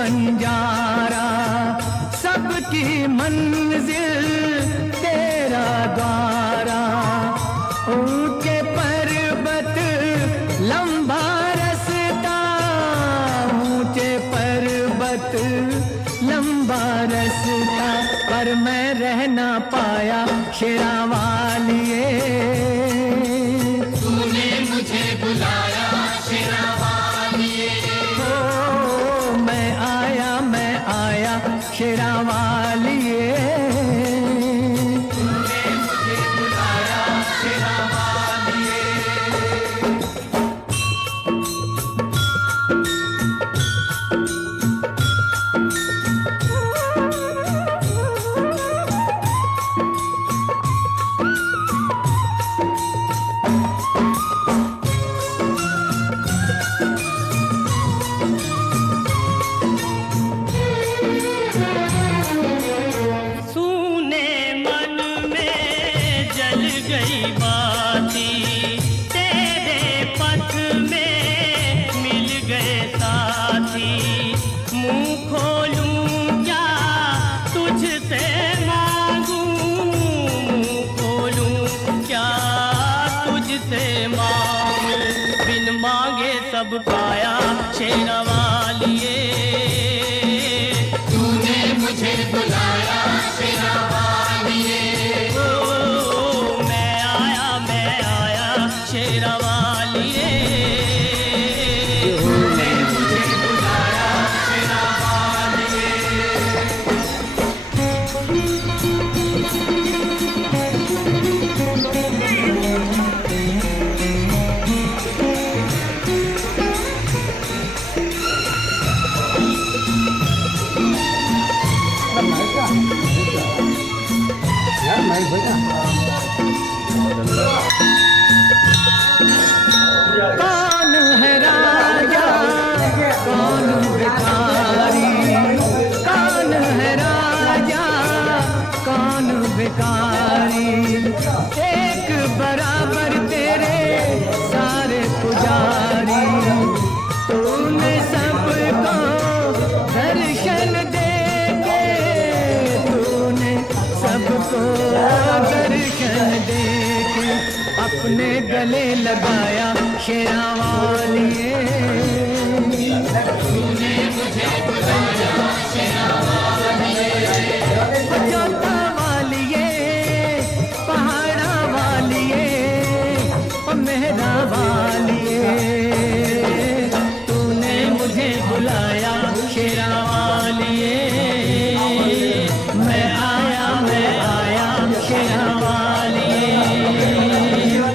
बंजारा, सबकी मंजिल तेरा द्वारा। ऊंचे पर्वत लंबा रास्ता, ऊंचे पर्वत लंबा रास्ता, पर मैं रह ना पाया शेरा वालिए। तूने मुझे बुलाया शेरा वालिए। ओ मैं आया शेरा वालिए। तूने मुझे बुलाया शेरा वालिए। सब पाया शेरा वालिए। तूने मुझे बुलाया शेरा वालिए। ओ मैं आया शेरा वालिए। तूने मुझे बुलाया शेरा वालिए। कौन है राजा कौन भिखारी, कौन है राजा कौन भिखारी, एक बराबर तेरे सारे पुजारी। तूने सबको दर्शन दे के, तूने सबको दर्शन दे के अपने गले लगाया शेरा वालिए। तूने मुझे बुलाया शेरा वालिए। जोता वालिए, पहाड़ा वालिए, ओ मेहरा वालिए। तूने मुझे बुलाया शेरा वालिए। मैं आया शेरा वालिए।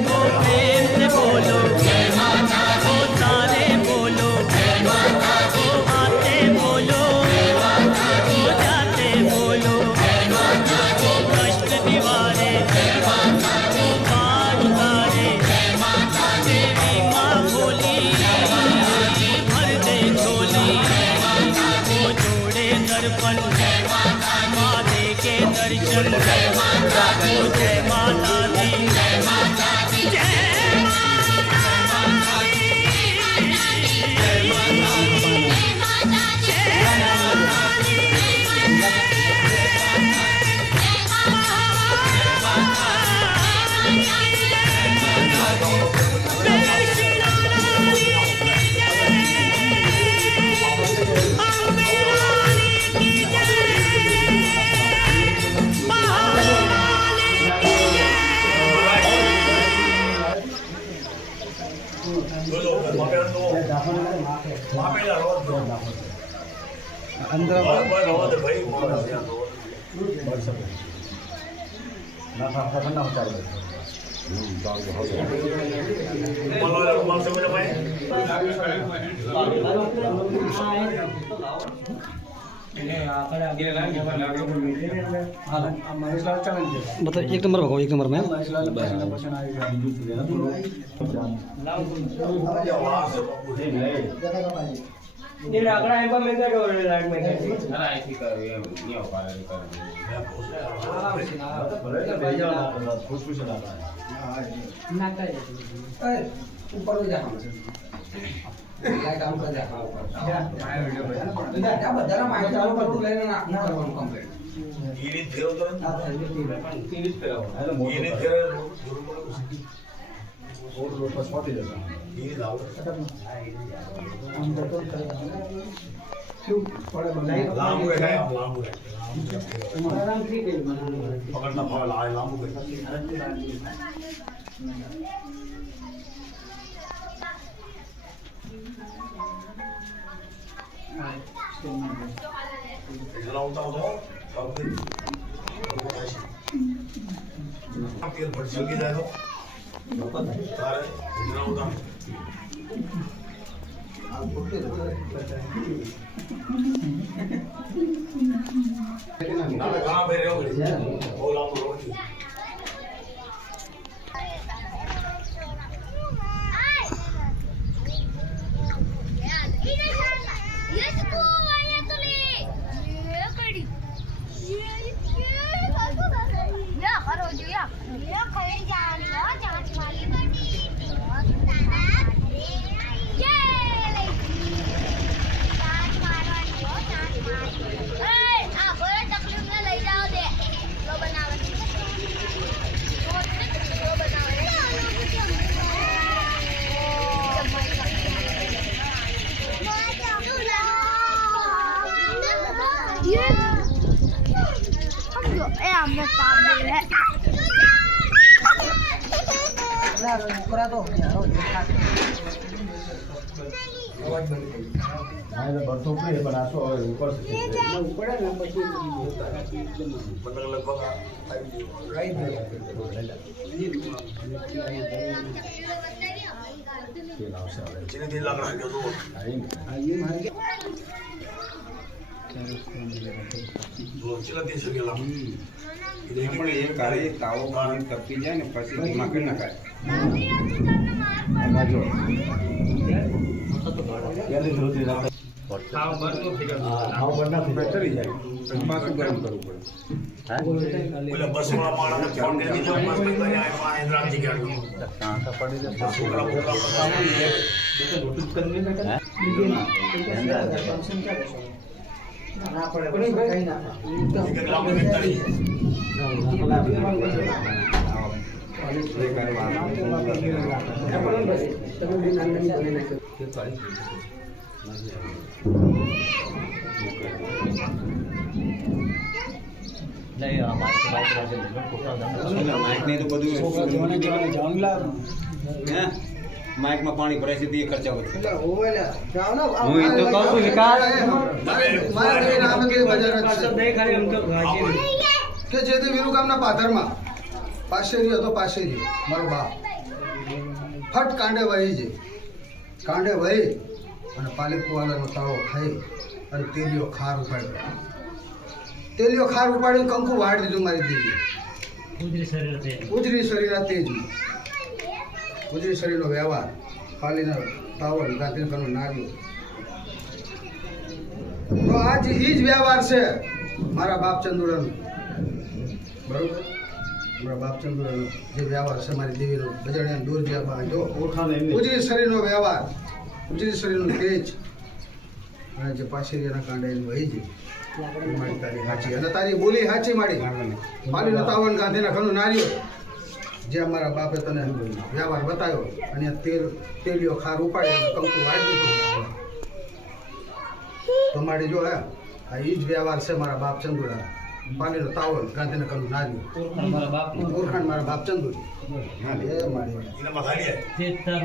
वो प्रेम से बोलो जय माता दी। वो तारे बोलो जय माता दी। वो आते बोलो जय माता दी। वो जाते बोलो जय माता दी। कष्ट निवारे जय माता दी। पार उतारे जय माता दी। देवी माँ भोली भर दे झोली। वो जोड़े दर्पण माँ दे के दर्शन। जय माता दी। जय माता दी। जय माता दी। जय माता दी। जय माता दी। अंदर मतलब एक नंबर भगो, एक नंबर में ये लाकड़ा है पर मैं कर और लाइट में कर જરા અહીંથી કરો એ નિયો પારે કરો ऊपर ले जा काम कर जा जरा माइक चालू कर तू लेने ना करવાનું કમ્પ્લીટ ઈની ફેરો તો ટીવી ફેરવો ઈની ફેરો રોડ પર સ્પોટી જશે ઈની લાવ શું પડે લાંબુ હે લાંબુ હે આરામથી કે પકડના પાવ લાય લાંબુ હે લાવતા હો તો તેલ ભડસી કે જાય તો તારે લાવતા ના કહાં पे रहो वो लांबू रहो हमने सामने है करा दो હા એટલે ભરતો પડે પણ આસો હવે ઉપર છે ઉપર ને પછી મને લગભગ આવી ગયું રાઈટ તેલ આવશે હવે જેને તેલ લાકડા ગયો તો ચલા તે સગેલા આપણે એક કાળે તાવો પાણી તપી જાય ને પછી એમાં કરી નખાય બાજુ ચડી જાય પછી પાછું ગરમ કરવું પડે પેલા બસમાં માણસને ફોન કરી દીધો બસ ભાઈ કરી આ ઇન્દ્રાજી ગાડ્યો છોકરા બોકરા ના પડે કઈ ના એક લાખ બેતાળી માઇકને તો બધું માઇકમાં પાણી ભરાય છે તે ખર્ચા વધે હું એ તો કહું છું વિકાસ કે જે તે વીરુ ગામના પાથરમાં પાશેરી હતો પાશેરી મારો બાપ ફટ કાંડે વહી છે કાંડે વહી અને પાલિકવાલાનો તાવો ખાઈ અને તેલીઓ ખાર ઉપાડ્યો તેલીઓ ખાર ઉપાડીને કંકુ વાળી દીધું મારી દેવી ઉજરી શરીરના તેજમાં ઉજરી શરીરનો વ્યવહાર પાલીના તાવડ ગાંધીનગરનો નાર્યો તો આજ એ જ વ્યવહાર છે મારા બાપ ચંદુરાનો બરોબર મારા બાપ ચંદુરાનો જે વ્યવહાર છે મારી દેવીનો બજાડિયા દૂર જ્યાં બાંધો ઉજરી શરીરનો વ્યવહાર ઉજરી શરીરનું તેજ અને જે પાછેરીના કાંડા એનું વહી છે મારી તારી હાચી અને તારી બોલી હાચી મારી પાલીનો તાવડ ગાંધીના ઘરનું નાર્યો જે અમારા બાપે તને વ્યવહાર બતાવ્યો અને તેલીઓ ખાર ઉપાડી અને કંકુ વાળી દીધું તો મારી જો હે આ એ જ વ્યવહાર છે મારા બાપ ચંદુરા પાલીનો તાવલ ગાંધીનગરનું નાર્યું ઓળખાણ મારા બાપ ચંદુરી એ મારી એનામાં ખાલી કેટલા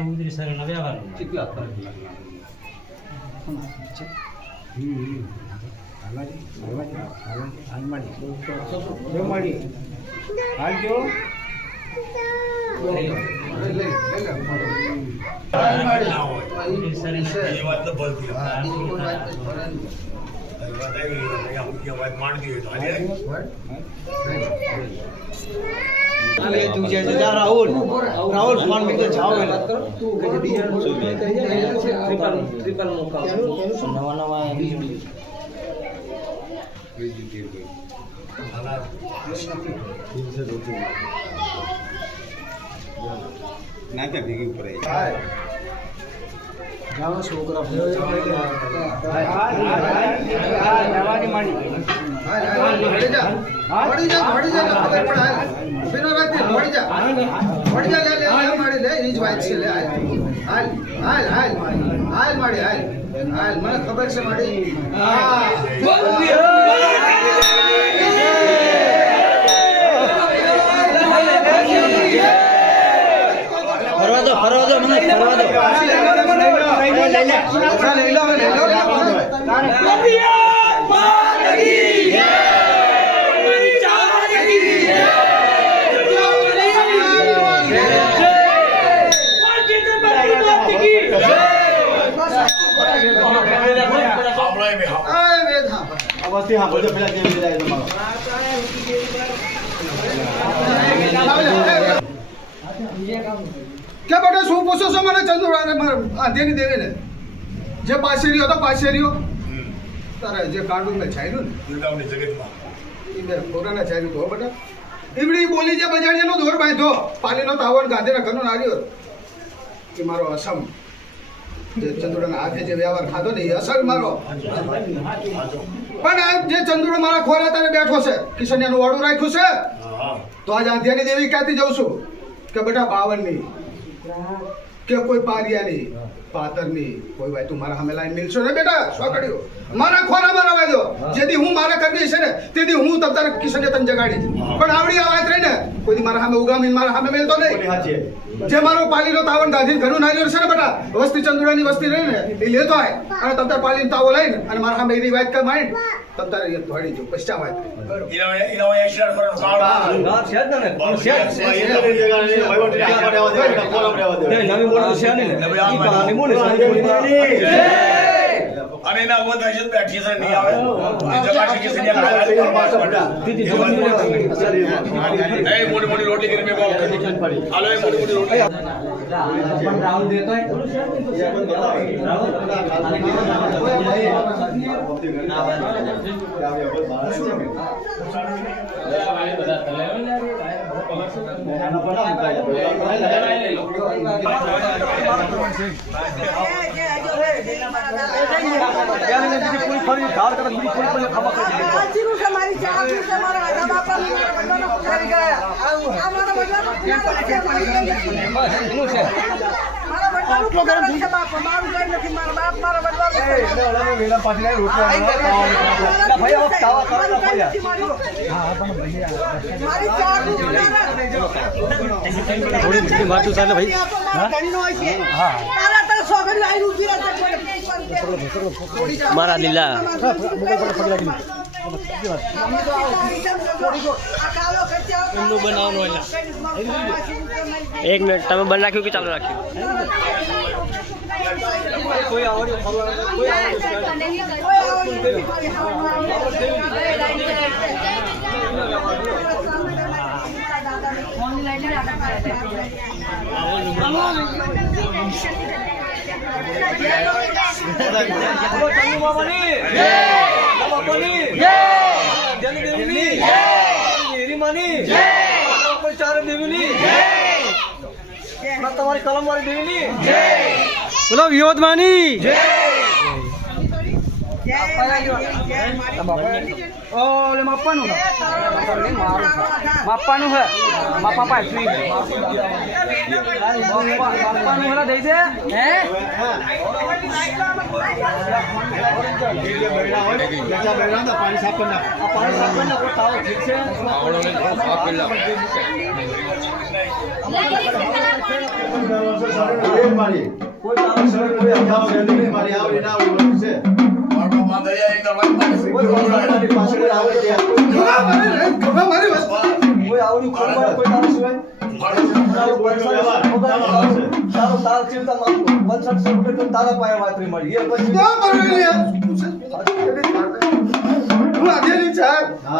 એ વાત તો ભલતી હા, બીજી કોઈ વાત નથી. માંડવી હોય તો આજે રાહુલ ફોન મેં તો જાઓ ટ્રિપલ મુકાવ નવા નવા નાખ્યા ભેગી ઉપર આવી. જાઓ છોકરા મને ખબર છે માડી ફરવા દો મને ફરવા દો. કે બેટા શું પૂછો છો મને ચંદુડાને આંધેની દેવીને જે પાછેરીઓ હતો પાછેરીઓ તારે જે કાંડું મેં છાયલું દુર્ગાવની જગતમાં ને એ મેં કોરોના છાયલું તો બેટા ઈવડી બોલી જે બજાડીનો દોર બાંધ્યો પાલીનો તાવન ગાંધીના ઘરનો નાર્યો કે મારો અસમ જે ચંદુડાના હાથે જે વ્યવહાર ખાધો ને એ અસલ મારો પણ આ જે ચંદુડો મારા ખોરા તારે બેઠો છે કિશનિયાનું વાડું રાખ્યું છે તો આજ આંધ્યાની દેવી ક્યાંથી જઉં છું કે બેટા બાવનની કે કોઈ પારિયાની પાતરની કોઈ ભાઈ તું મારા સામે લાઈન મિલશો ને બેટા સોકડ્યો મારા ખોરામાં રવા દો જેથી હું મારા કરવી છે ને તેથી હું તમ તારે કિશને તને જગાડી પણ આવડી આ વાત રહી ને કોઈ મારા સામે ઉગામીને મારા સામે મેલતો નહીં જે મારો પાલીનો તાવન ગાંધી ઘરનું નારિયેળ છે ને બેટા વસ્તી ચંદુડાની વસ્તી રહી ને એ લેતો હોય અને તમ તાર પાલીનો તાવો લઈને અને મારા સામે એની વાત કર માઇન્ડ તમ તારે એ ધોડી જો પશ્ચા વાત ઇનો એક્શન પર કાળ અને ના वो दहशत बैठी से नहीं आवे जगह से किसी ने ए मोटी मोटी रोटी गिर में बोल हालो ए मोटी मोटी रोटी राहुल देता है મારા લીલા બનાવવાનું એક મિનિટ તમે બંધ રાખ્યું કે ચાલુ રાખ્યું કોઈ તમારી કલમ વાળી દેવી બોલો વિરોધ માની ઓલે માપવાનું માપવાનું હે માપા પાય ફ્રી માપવાનું વાળા દઈ દે હે પાણી સાફ કરના તાવ ઠીક છે આવડો સાફ કરી લા કોઈ તાવ સર કોઈ અજાવ નથી મારી આવડી ના આવડું છે મારો માદરિયા એક દરવાજ પાછળ આવે છે ખબર મારી વસ્તુ કોઈ આવડું ખબર કોઈ તાવ સિવાય તારો તાર ચિંતા માં 160 તારા પાયા વાત મળી એ પછી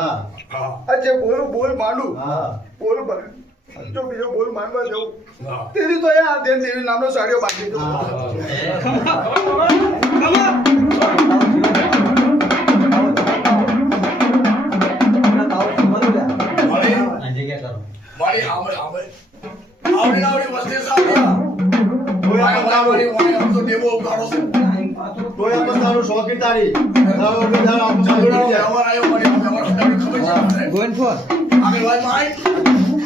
હા આ જે બોલું બોલ માંડું હા બોલ બને જો બીજો બોલ માંડવા જવું હા. તેની તો આ દેવી નામનો સાડીઓ બાંધી દો મારી આવડી વસ્તી સાથે મારી આમ તો દેવો ઉગાડો છે. તોય આપણે તારું શોખી તારી તારો કે તારો આમ ચાલુ રહે વ્યવહાર આવ્યો મારી ખબર છે મને. ગોઈન ફોર આગળ વાત મારી.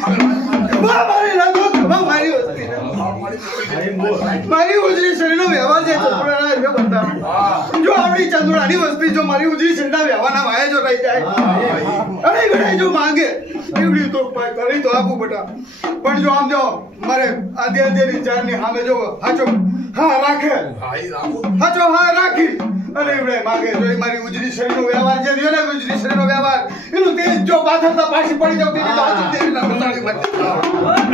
આગળ વાત મારી. મારી ના તો મારી વસ્તી મારી ઉજળી શરીરનો વ્યવહાર છે ચંદ્રાના એટલે બંધારો જો આપણી ચંદ્રાની વસ્તી જો મારી ઉજળી શરીરના વ્યવહારના વાયા જો રહી જાય અરે ગણાય જો માંગે એવડી તો કરી તો આપું બેટા પણ જો આમ જો મારે આધે વિચારની સામે જો હાચો હા રાખે હા, ઈ રાખું. હાચો હા રાખી અને એવડે માંગે જો એ મારી ઉજળી શરીરનો વ્યવહાર છે જો ને ઉજળી શરીરનો વ્યવહાર એનું તેજ જો પાછળતા પાછી પડી જાવ તેની તો હાચી દેવીના બતાડી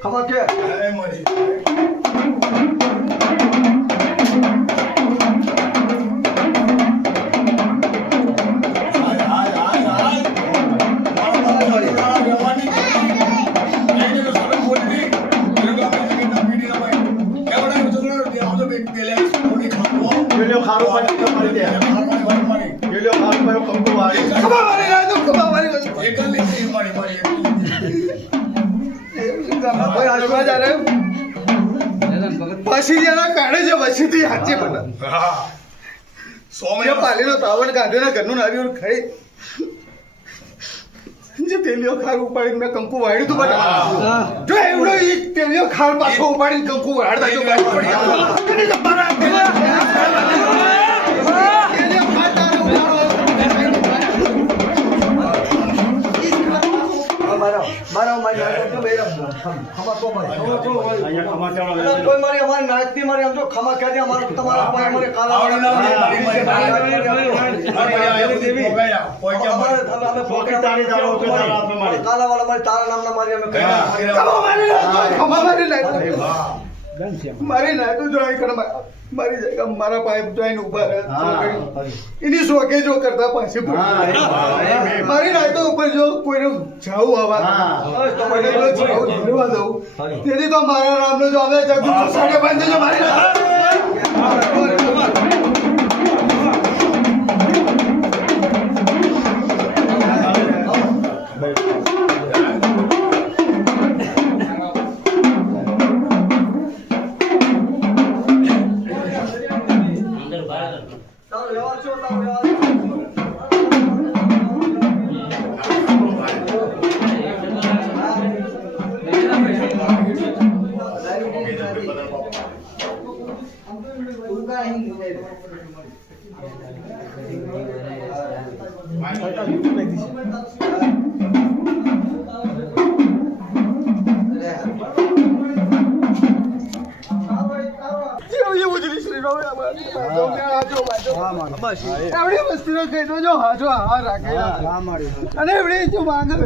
ખબર કે અરે મારી. હાય, હાય, હાય, હાય. મારા વ્યવહારની નહીં તો સામે બોલની. એ લોકો આપણે જગ્યાએ પીડી ના ભાઈ. કેવડાય ચંદ્ર આમ તો બે પેલે કોની ખાવો. પેલો ખારો પાણી મારી દે મારી વાત મારી. પેલો ખારો પાણી કંકો વાળી ખબર મારી ના તો ખબર મારી વસ્તી એક જ લીધી મારી. કોઈ આશીર્વાદ આલે પછી જેના કાઢે છે વસીથી હાચી બને હા. સોમે જે પાલીનો તાવણ કાઢીને ઘરનું નારિયેળ ખાઈ જે તેલિયો ખાર ઉપાડીને મેં કંકુ વાળ્યું તું બટા જો એવડો ઈ તેલિયો ખાર પાછો ઉપાડીને કંકુ વાળતા જો તેલિયો ખાર તારે મારી ના તો જો મારી જગ્યા મારા પાઇપ જોઈને ઉભા રહે એની શોકે જો કરતા પાછી મારી ના તો ઉપર જો કોઈને જાવું આવા કોઈને જો જાવું ભરવા દઉં તેથી તો મારા નામનો જો હવે જગદીશ સાડે બાંધે જો મારી અને એવડી જો માંગે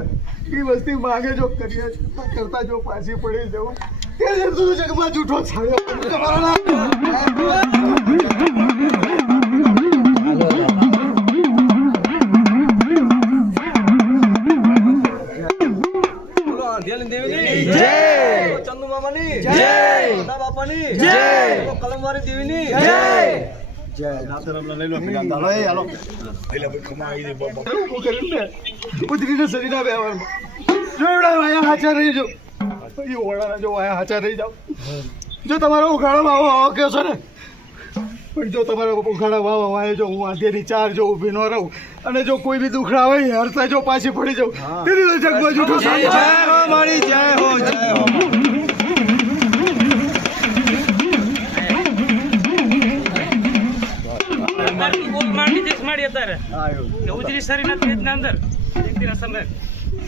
એ વસ્તી માંગે જો કરીએ કરતા જો પાછી પડી જવું તે તું જગમાં જૂઠો ચંદુ મામાની જય બાપાની જય કલમવારી દેવીની જય ઉતરીને શરીરના વ્યવહારમાં જો એવડા વાયા હાચા રહી જાઓ એ ઓળાના જો વાયા હાચા રહી જાઓ જો તમારો ઉઘાડો આવો કહો છો ને પણ જો તમારા ઉઘાડા વાવા વાય જો હું આધેની ચાર જો ઊભી ન રહું અને જો કોઈ બી દુખડા હોય હરતા જો પાછી પડી જાઉં તેની તો જગમાં જૂઠું જય હો મારી જય હો જય હો ઉજરી શરીરના તેજના અંદર એક દિન સમય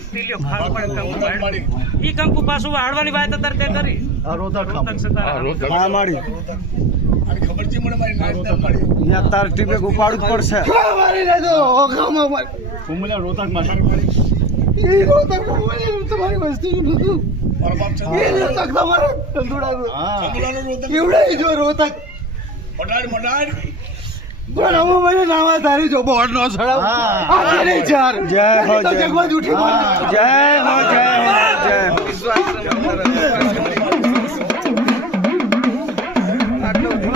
ટીલિયો ખાર પડે કંકુ ઈ કંકુ પાછું હાડવાની વાત અત્યારે તે કરી રોતક હા મારી અને ખબર છે મને મારી નાચ ના પડી. અહીંયા તાર ટીપે ઉપાડવું જ પડશે મારી ના તો ઓખામાં મારી કુંબલા રોતક માં એ રોતક તમારી વસ્તીનું નતું. મારા બાપ એ રોતક તમારે ચંદુડાનું. ચંદુલાનો રોતક. કેવડાય જો રોતક. મડાડ. પણ હવે મને નાવા તારી જો બોર્ડ નો સડાવ. આ કેને ચાર. જય હો, તો જય. જગમાં જૂઠી બોલ. જય હો, જય હો, જય હો.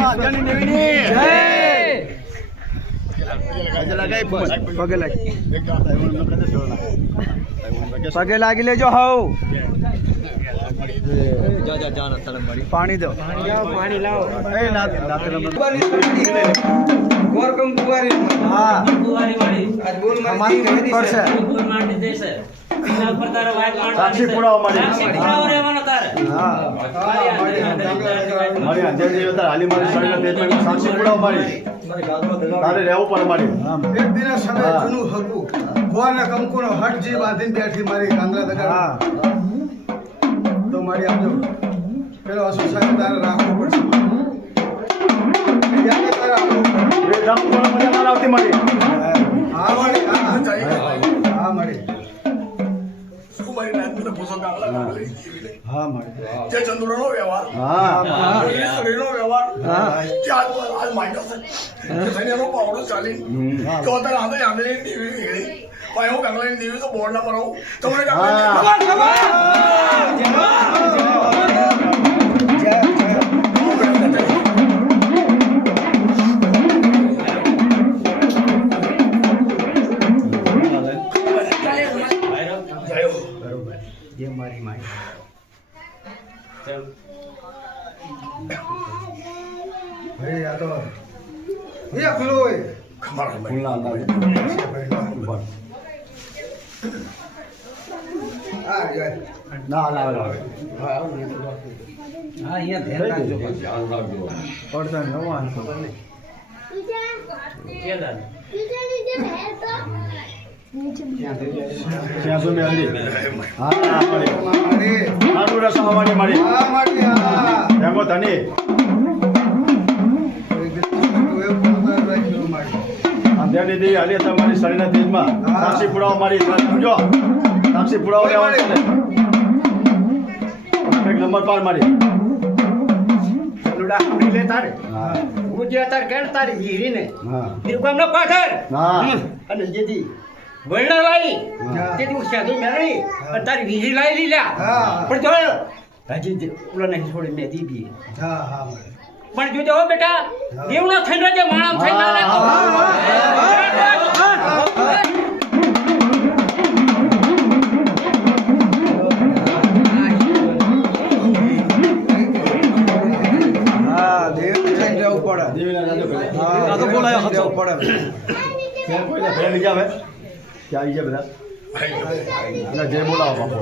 આજની દેવીની જય. પગે લાગી પગે લાગી લેજો હવ પાણી દો પાણી લાવો ગોરકમ કુવારી હા કુંવારી વાળી આજ બોલ અમારી મારી કહેવી પડશે ઉપર માંડી દેશે એના ઉપર તારે વાઈટ માંડવાની સાક્ષી છે. પુરાવા માંડી. સાક્ષી પુરાવો રહેવાનો તારે હા મારી અંજેજી હતા હાલી મારી શરીરના તેજમાં સાક્ષી પુરાવા મારી તારે રહેવું પડે મારી એક દિના સમય જૂનું હતું. ગોવાના કંકુનો હટ જી બાંધીને બેઠી મારી કાંદરા દગાડ. હા તો મારી આપજો પેલો અશોક સાહેબ તારે રાખવું પડશે. યાદ તારે આપો. એ જામ પણ મજા ના આવતી મારી હા મળી હા મળી. શું મારી નાતને પૂછો કાગળા હા મળી જે ચંદુલાનો વ્યવહાર હા શરીરનો વ્યવહાર જે આજ માંડ્યો છે શરીરનો પાવડો ચાલી તો અત્યારે આંધળી દેવી નીકળી ભાઈ હું કાગળાની દેવી તો બોર્ડ ના ભરાવું તમને ભાઈ આ તો એકલો હોય. ફૂલના અંદાજે હા જાય. ના ના ના હા અહીંયા ધ્યાન રાખજો પડતા નવા ત્યાં સુધી હલ્દી હા હા મારી મારી આનું રસમ મારી મારી હા મારી હા. એમો ધની અંધેરી દેવી હાલી હતા મારી શરીરના તેજમાં સાક્ષી પુરાવા મારી સમજો સાક્ષી પુરાવા લેવાનું એક નંબર પાર મારી તારે હા હું જે તાર કેણ તારી વીરીને હા તિરુગામનો પાથર હા અને જેથી વરણા લાવી હા. તેથી હું સાધુ મેળવી અને તારી વીરી લાવી લીધા હા. પણ જો હજી ઓલા નહીં છોડી મેં દીધી હા હા મારી. પણ જોજો હો બેટા દેવનો થઈને જે માણસ થઈને ના રહેતો. હા દેવ થઈને રહેવું પડે દેવીના રાજો ભાઈ હા તો બોલાયો હતો પડે ત્યાં કોઈને ફ્રેન્ડ બીજા આવે ત્યાં આવી જાય બધા અને જે બોલાવો બાપો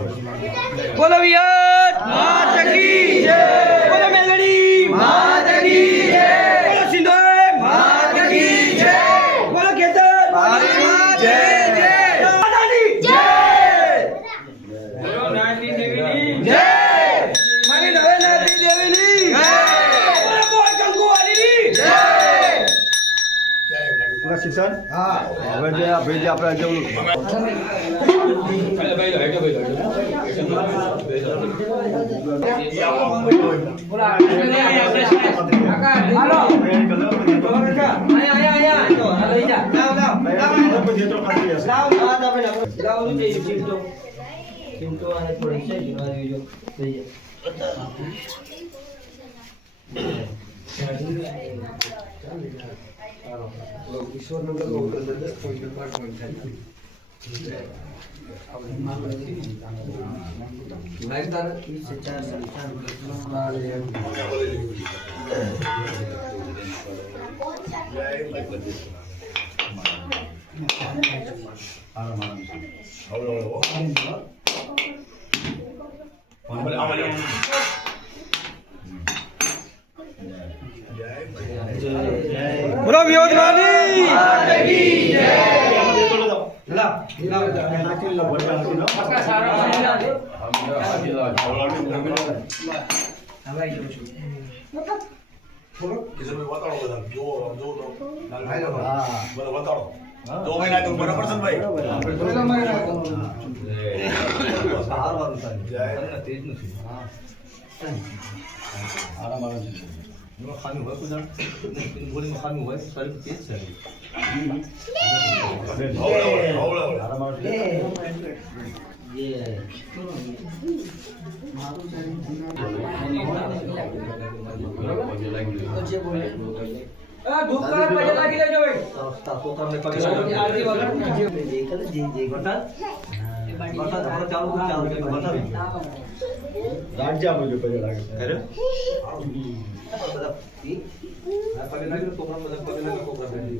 બોલો વિયત માત કી જય બોલો મેલડી માત કી જય બોલો સિંધોય માત કી જય બોલો કેતન માત કી જય દાદાની જય બોલો નાની દેવીની જય મારી નવે નાની દેવીની જય બોલો બોલ કંકુવાલીની જય શિક્ષણ હા હવે જે આ ભાઈ જે આપણે જવું બોલો વિયોધવાની બતાડો બધા જો તો બધા બતાડો 2 મહિના તો બરાબર છે ને ભાઈ પેલા મારે રાખો. સારવાનું થાય જય. તમને તેજ નથી આરામ આવે છે. એમાં ખામી હોય કોઈ દાડો? બોડીમાં ખામી હોય શરીર તેજ છે આરામ આવે છે. ધૂપ કરે પગે લાગી લેજો ભાઈ. તમને પગે લાગી વરસાદ આપણે ચાલુ બતાવી રાજ્ય આપો જો પગે લાગે છે. પગે લાગી તો બધા પગે લાગી કોપરા કરી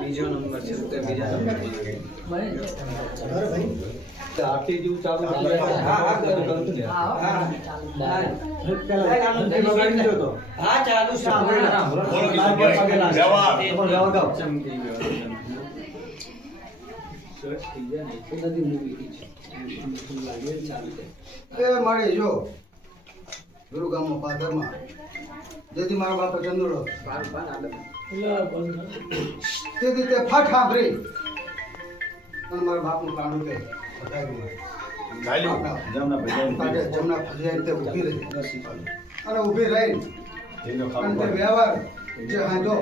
બીજો નંબર છે તો બીજા નંબર આરતી જેવું ચાલુ હા ચાલુ છે. બોલો કિશોરભાઈ વ્યવહાર એ મળી જો ગુરુ ગામમાં પાદરમાં જેથી મારા બાપા ચંદુડો તેથી તે ફાટ સાંભળી અને મારા બાપનું કાંડું કે ચાલ્યું જમના ભજાઈ જમના ફજિયાત તે ઊભી રહી અને ઊભી રહીને તેનો અને ખાવું તે પડે. વ્યવહાર જે હાંધો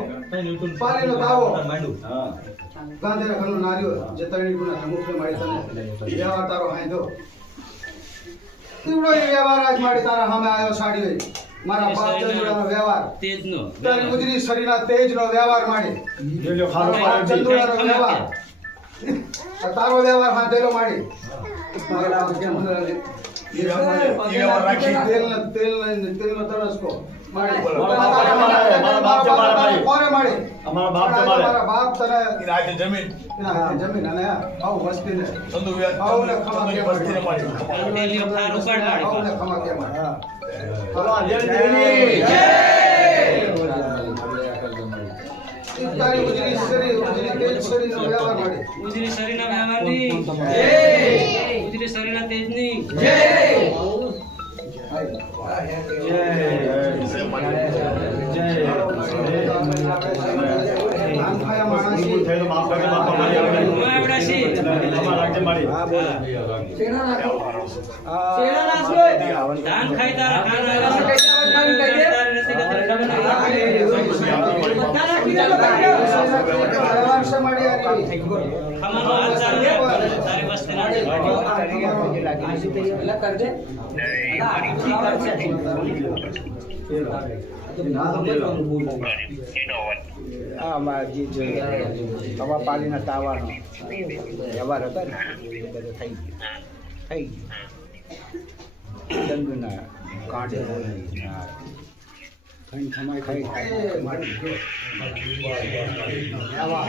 પાલીનો તાવો હા ગાંધીના ઘરનો નાર્યો જે તરણી ગુના મુખને મારી તને વ્યવહાર તારો હાંધો તીવડો એ વ્યવહાર આજ મારી તારા સામે આવ્યો સાડી મારા બાપ ચંદુડાનો વ્યવહાર તેજનો તારી ગુજરી શરીરના તેજનો વ્યવહાર માડી જો ખારો બાપ પાડે ચંદુડાનો વ્યવહાર આ તારો વ્યવહાર હાંધેલો માડી મારા બાપ ચંદુડાને એ વ્યવહાર રાખી. તેલનો તરસકો માડી મારા બાપ જમાડે મારી. કોને માડી અમારા બાપ જમાડે. મારા બાપ તને એના હાથે જમીન એના હાથે જમીન અને આવું વસ્તીને ચંદુ વ્યાજ આવુંને ખમા ચંદુની કેમ વસ્તીને માડી? મારી. તેલીઓ ખાર ઉપાડ વાળી આવુંને ખમા કેમ માડી? ચલો અંજલિ દેવીની જય. તારી ઉજળી શરીર, ઉજળી તેજ શરીરનો વ્યવહાર માડી. ઉજરી શરીરના વ્યવહારની ઉજરી શરીરના તેજની આમ ખાયા માણસ ભૂલ થઈ તો માફ કરજો. બાપા મારી આવે. હું આવડાશી અમારા રાજ્ય મારી. દાન ખાઈ તારા ખાન આવે છે તારી નથી કતરી ખબર વ્યવહાર છે માડી આની. ખમાનો હાથ ચાલુ તારી વસ્તી ના હવાપાલીના તાવાનો વ્યવહાર હતો ને એ બધો થઈ ગયો ચંદુના કાંઠે ખમાઈ ખાઈ એ માડી જો. વ્યવહાર.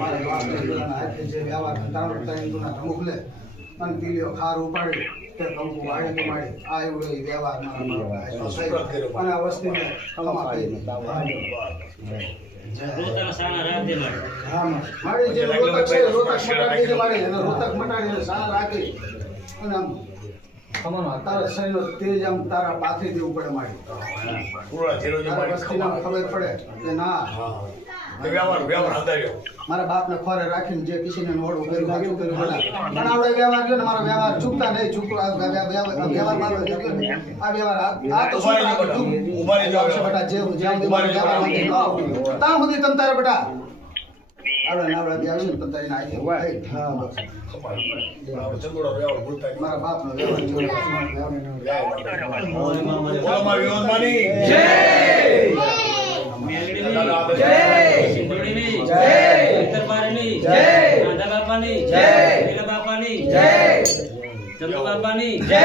મારા બાપ ચંદુડાના હાથે જે વ્યવહાર તારો તરણી ગુના મોકલે અને તીલીઓ ખાર ઉપાડી તે કંકુ વાળી તો માડી આ એવડો એ વ્યવહાર મારા બાપા થઈ. અને આ વસ્તીને ખમા કરી રોતાના સાના રાત દે મારે મારી જે રોતક છે રોતક મટાડી દે મારી અને રોતક મટાડીને સારા રાખી અને આમ તારા શરીરનો તેજ આમ તારા પાથરી દેવું પડે મારી પૂરા જેરો જે તારા મારી વસ્તીને ખબર પડે કે ના તે વ્યવહાર હંધાર્યો. મારા બાપને ખોરે રાખીને જે કિસીને મોડું કર્યું બાજુ કર્યું બધા પણ આવડે વ્યવહાર ગયો ને મારો વ્યવહાર ચૂકતા નહીં ચૂકતો આ વ્યવહાર મારો જે ગયો ને આ વ્યવહાર આ તો શું ઉભા રહેજો. બેટા જે જ્યાં સુધી મારો વ્યવહાર માંગે ત્યાં સુધી તમ તારે બેટા આવડે નાવડે બી આવ્યું ને તમ તારી નાખી હા બસ ચંદુડો વ્યવહાર ભૂલતા નહીં. મારા બાપનો વ્યવહાર જોયો બોલો મારા વિનોદમાની જય બાપાની જય બાપાની જય ચંદુ બાપાની જય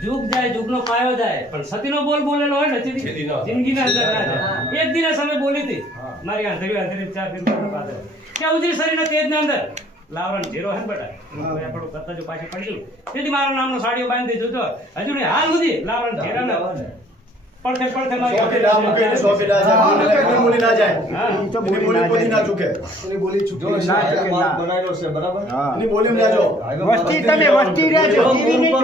જુગ જાય જુગનો પાયો જાય પણ સતીનો બોલ બોલેલો હોય ને જિંદગીના અંદર ના જાય. એક દિવસ અમે બોલી હતી મારી આંધળી ચા પીને પાછળ કે ઉજળી શરીરના તેજના અંદર લાવરણ જીરો હે ને બેટા આપણું કરતા જો પાછી પડ્યું તેથી મારો નામનો સાડીઓ બાંધી દીધો હજુ ને હાલ સુધી લાવરણ જીરા પડખે પડખે મારી સોફી ના મૂકે ને સોફી ના જાય એની બોલી ના જાય તો બોલી ના ચૂકે એની બોલી ચૂકી બનાવેલો છે બરાબર એની બોલી માં જાજો વસ્તી તમે વસ્તી રહેજો એવી નહીં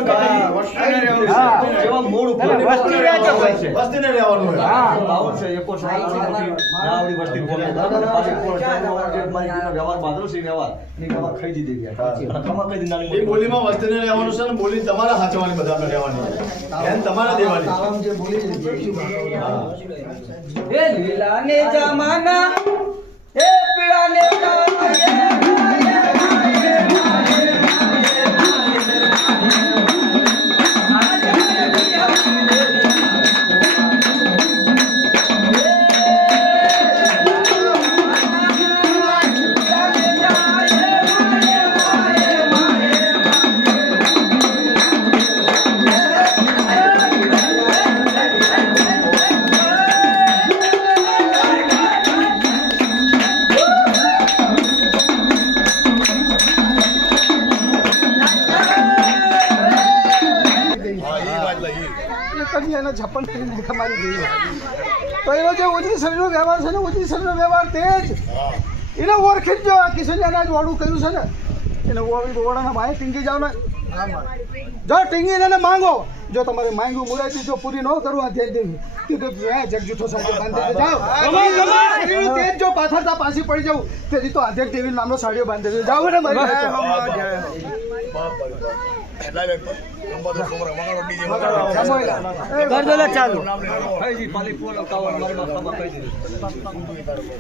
જેવા મૂળ ઉપર વસ્તી રહેજો વસ્તી ને રહેવાનું હોય હા બાવન છે એકો નાવડી વસ્તી બોલે મારી વ્યવહાર બાંધરો છે વ્યવહાર ની વ્યવહાર ખાઈ દીધી ગયા કમા કઈ દિનાની એ બોલીમાં વસ્તી ને રહેવાનું છે ને બોલી તમારા હાચવાની બધાને રહેવાની એમ તમારા દેવાની આમ જે બોલી એ લીલા ને જમાના એ પીળા ને એના છપ્પન કરી નાખા મારી ગઈ તો એનો જે ઓછી શરીરનો વ્યવહાર છે ને ઓછી શરીરનો વ્યવહાર તે જ એને ઓળખી જ જો કિશોરિયાના જ વાળું કહ્યું છે ને એને ઓળાના માએ ટીંગી જાવ ને જો ટીંગીને એને માંગો જો તમારે માંગ્યું મુરાદી જો પૂરી ન કરું આ ધ્યાન દેવી તો જગ જૂઠો સાડી બાંધી જાઓ તે જો પાછળ પાછી પડી જાઉં તેથી તો આધેક દેવી નામનો સાડીઓ બાંધી જાઓ ને મારી ચાલુ ખાઈ પાલી પોલ કાવા મારી માં ખાઈ દીધી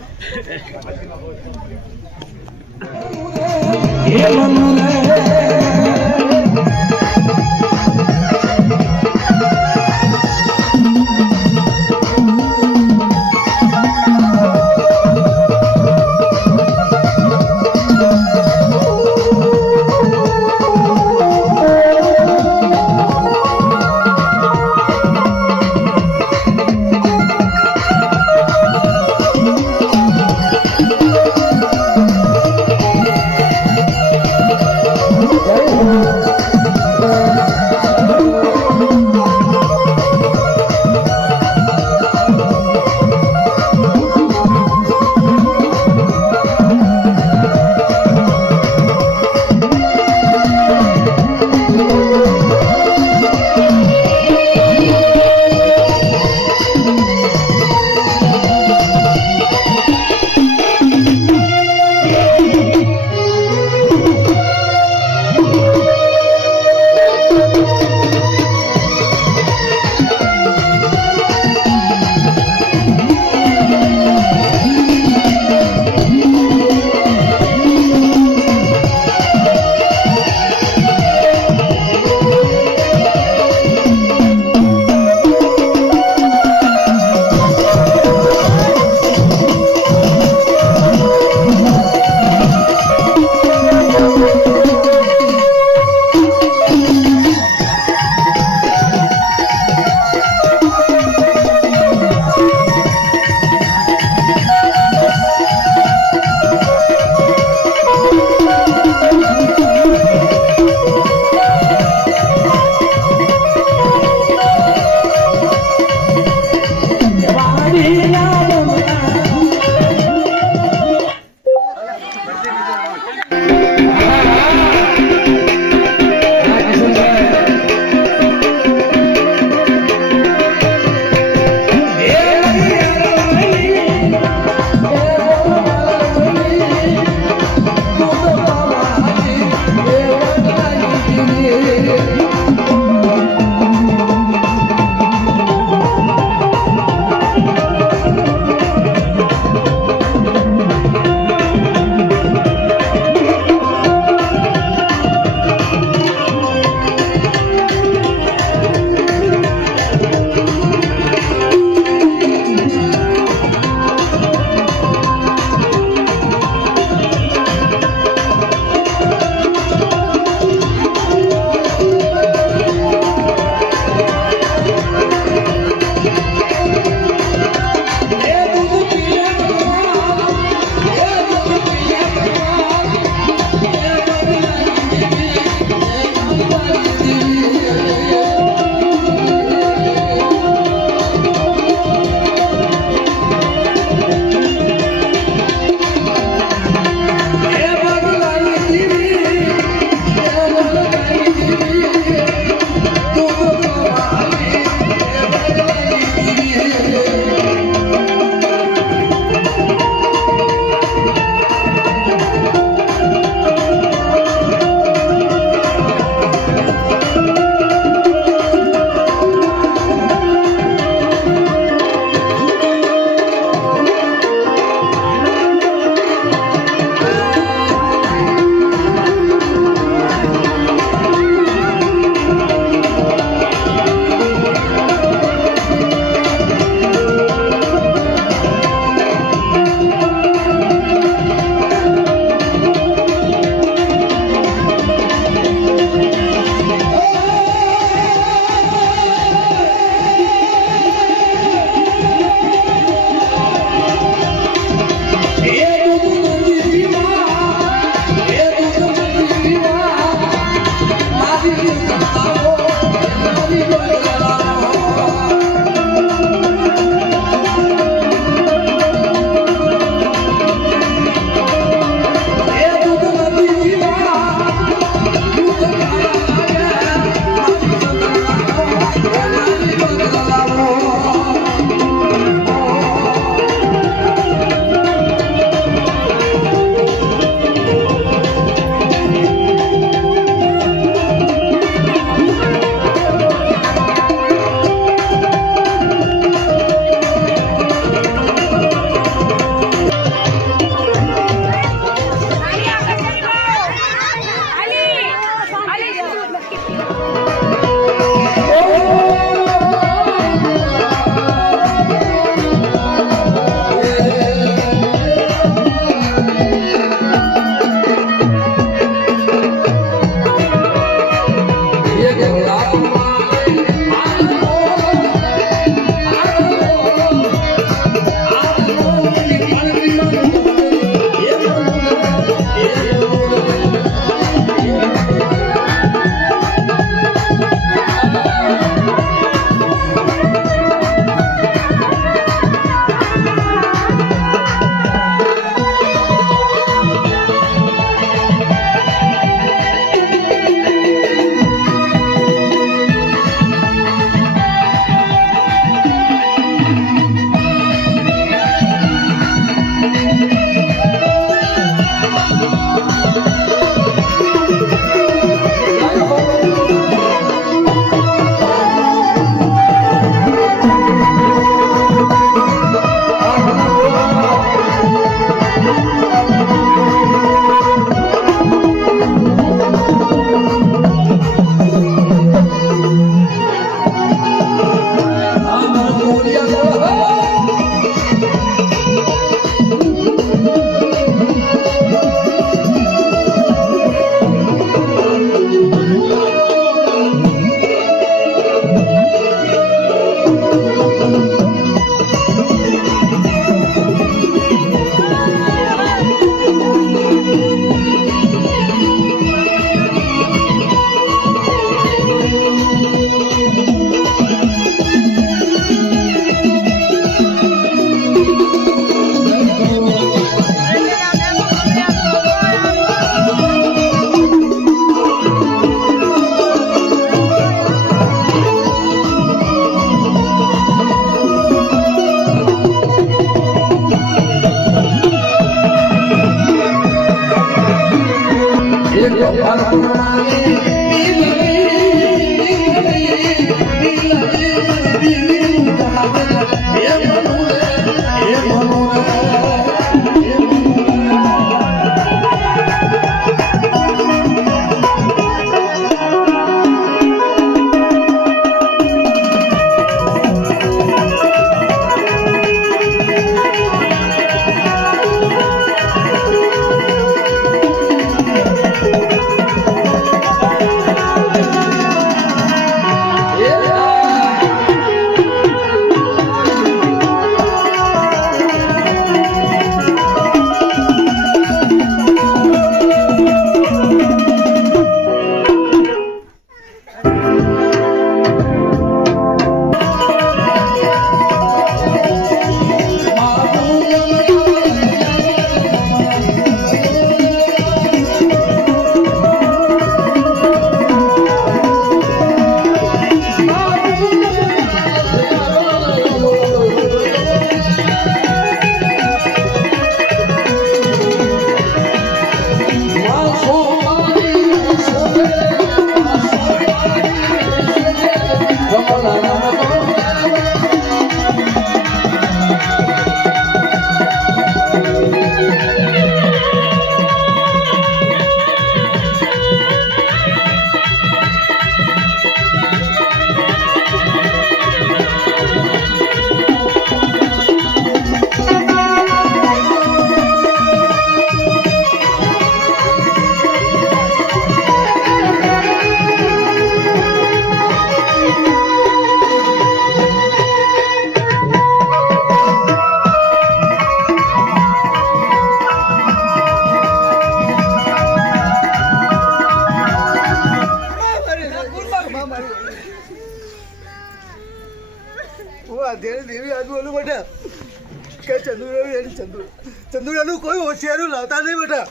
ચંદુડાનું કોઈ હોશિયારું લાવતા નહીં બેટા.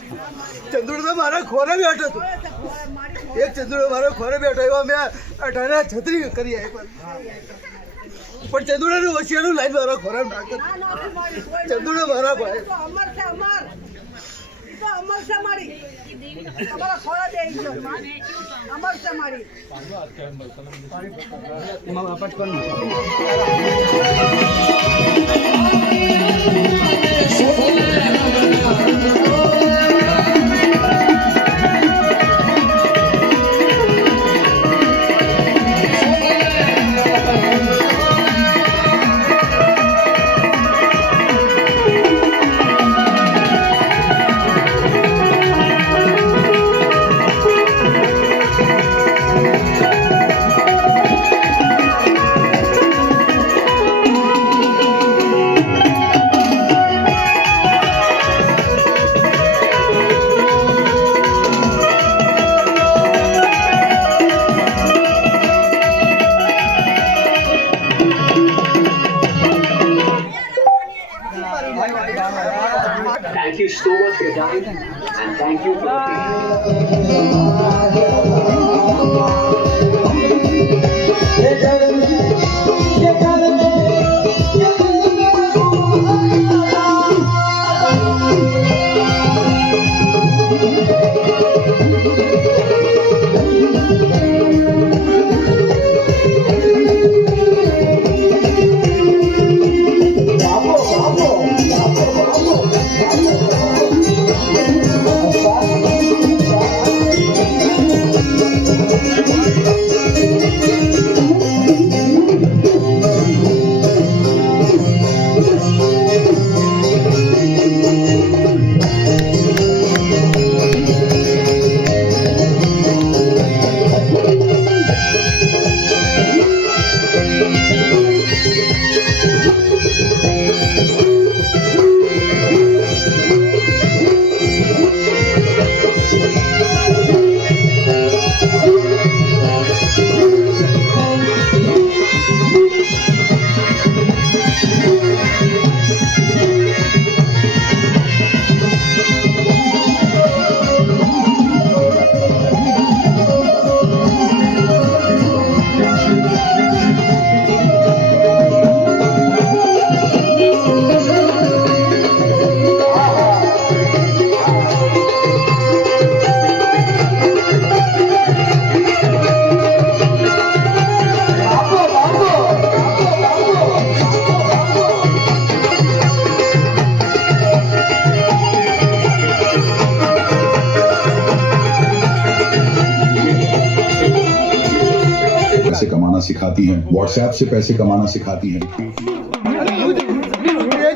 ચંદુડો તો મારા ખોરે બેઠો હતો. એક ચંદુડો મારા ખોરે બેઠો એવા મેં 18 છત્રી કરી પણ ચંદુડાનું હોશિયારું લાઈન મારા ખોરા નાખતો. ચંદુડો મારા ભાઈ અમર છે મારી અમારા ખોરા દે અમર છે મારી Thank you so much for your time and thank you for कमाना सिखाती हैं, व्हाट्सएप से पैसे कमाना सिखाती हैं।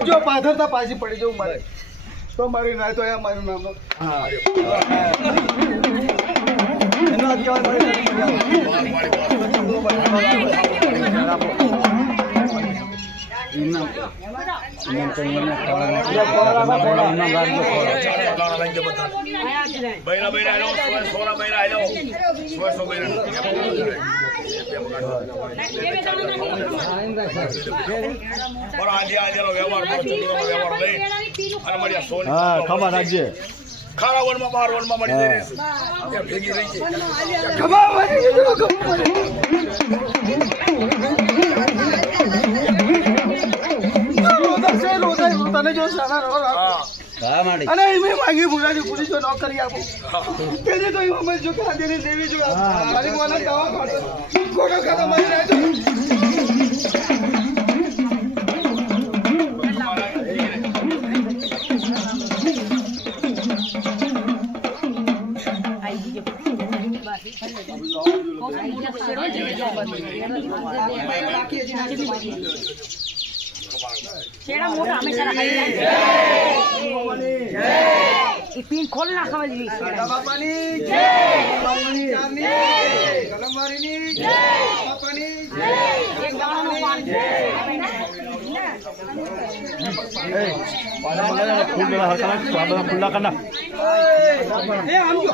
જો પાથરતા પાછી પડી જવું મારે તો મારી ના તો આ મારું નામ હા ખબર રાખજે ખારા વનમાં 12 વનમાં મળી જશે ભેગી રહી છે તને જો અને મેં માંગી ભૂલાજી પૂરી જો નોકરી આપો પેલી તો અમે જો કાંદેની દેવી જો મારી મને દવા ખાતો ખોટો ખાતો મારી નાખો शेरा मोटा हमेशा पीन खोल ना समझ ली બાપાની જય ચાંદની કલમવારીની જય બાપાની જય एक गाना नो पान ફૂલ પેલા હરકના ખુલ્લા કરના એ આમ જો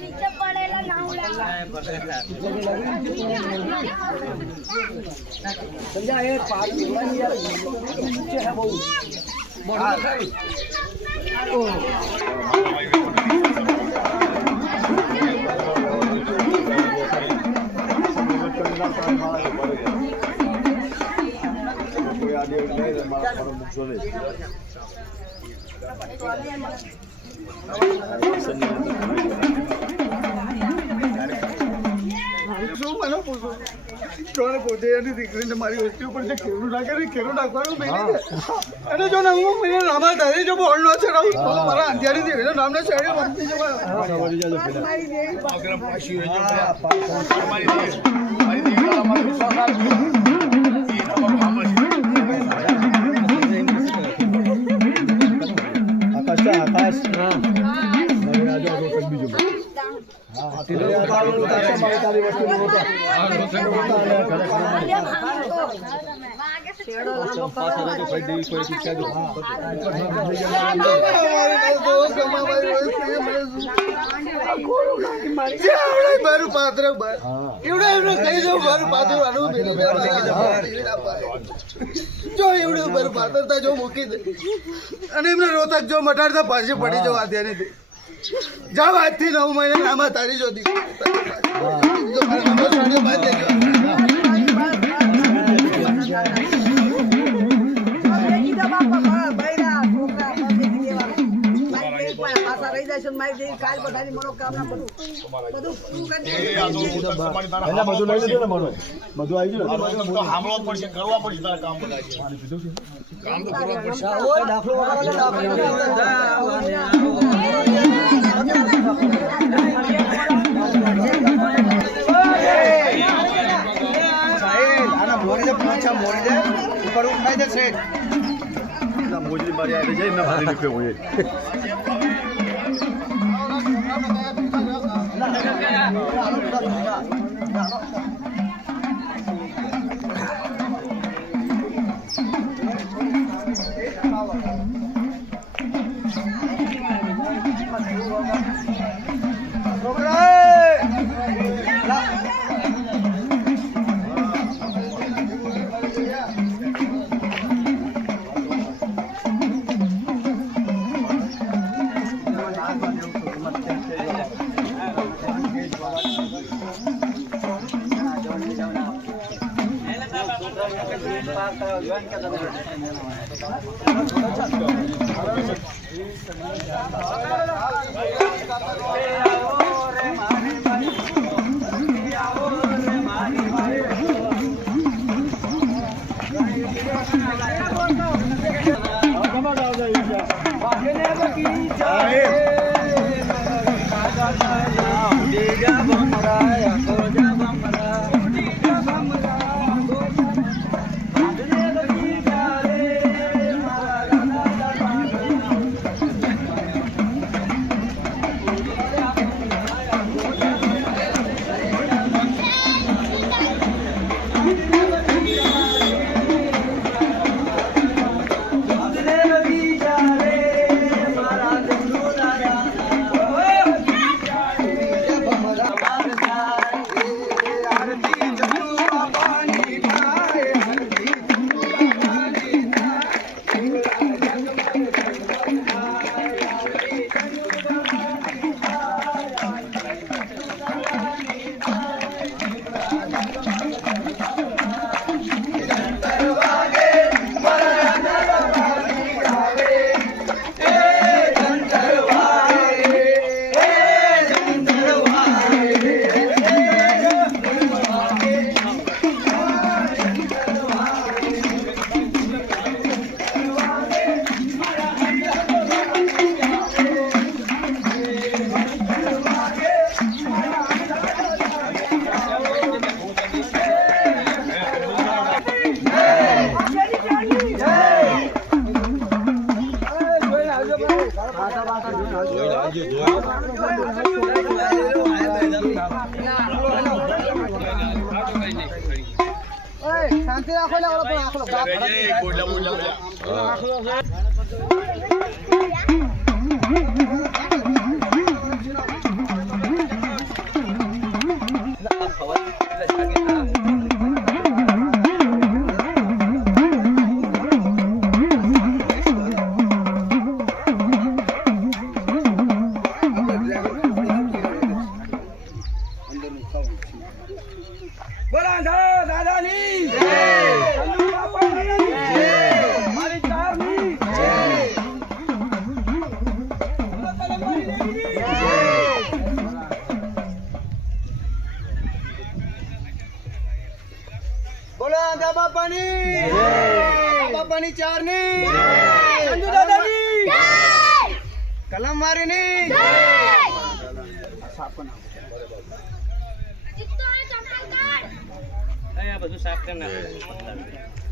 नीचे पड़ेला ना उड़ा समझा ये पानी यार नीचे है बहुत કોને પોતે એની દીકરીને મારી વસ્તી ઉપર જે કેરું નાખે ને કેરું નાખવાનું મેં અને જો ને હું મને નામા તારી જો બોલ નો છે રાઉ તો મારા અંધારી દે એનો નામ ને છેડે વસ્તી જવા અગ્રમ પાછી રહી ગયો મારી દીકરી અમારો વિશ્વાસ રાખજો એ તમારો કામ છે આકાશ રાજો રોકડ બીજો તારી વસ્તુ મારું પાત્ર એવડે એમને કહી દઉં મારું પાત્ર જો એવડું મારું પાત્રતા જો મૂકી દે અને એમને રોતક જો મટાડતા પાછી પડી જાવ આધ્યાની જાવ આજથી 9 મહિના આમાં તારી જો બધું આવી ગયું સાંભળવા પડશે કરવા પડશે તારે કામ બધા કામ તો કરવા પડશે દાખલો મોજરી મારી આવી જાય એમના ભારી નીકળ્યો હોય મારી શાંતિ રાખો ને ઓલો પણ આખલો બાપ બોલા દાદાની જય ચંદુ બાપાની જય મારી ચારની જય બોલા તલવારી દેવીની જય બોલા દા બાપાની જય બાપાની ચારની જય ચંદુ દાદાની જય કલમ મારીની જય આ બધું સાફ કરી નાખો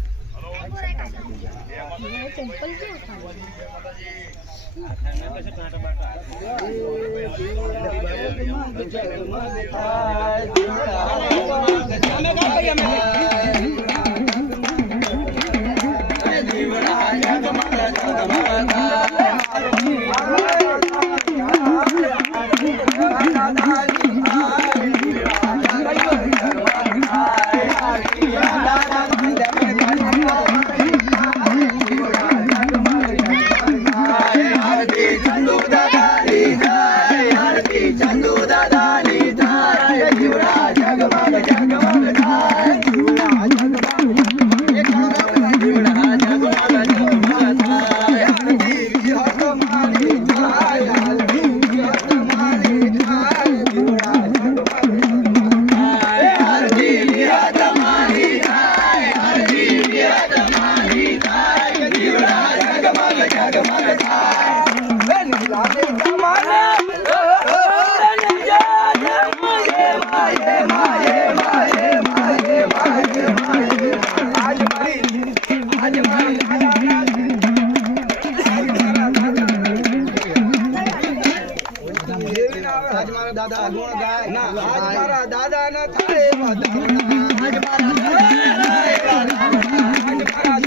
દાદા ગુણ ગાય ના આજ મારા દાદા ના થાય વધામણા આજ મારા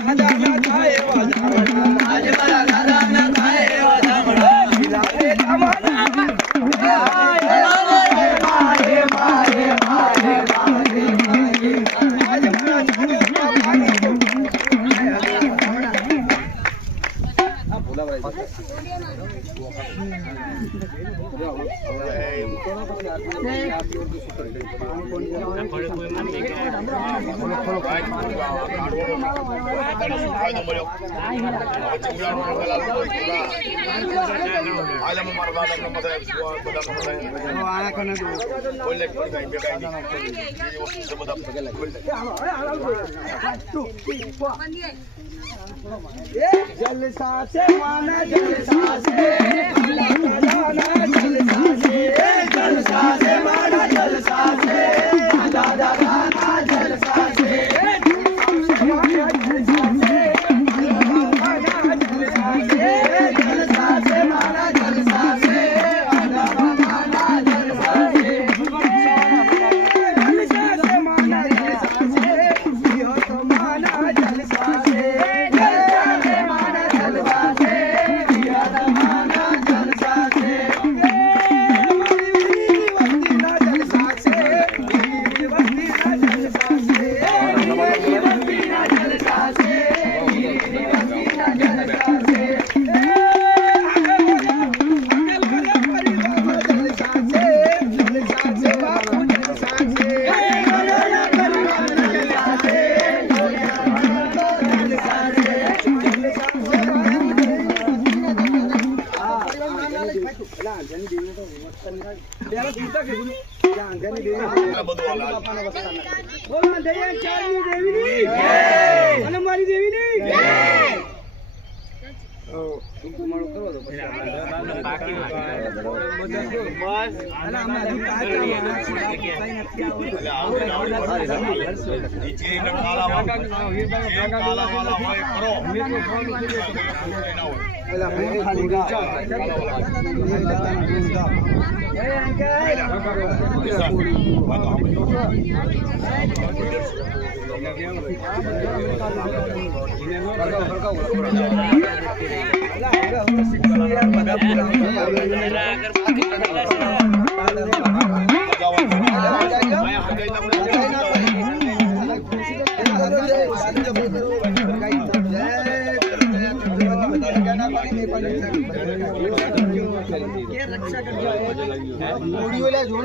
દાદા ના થાય વધામણા આજ મારા દાદા ના થાય વધામણા લાલે જમાના जलसा से माना जलसा से जलसा से माना जलसा से दादा गाना जलसा से जलसा से माना जलसा से देवी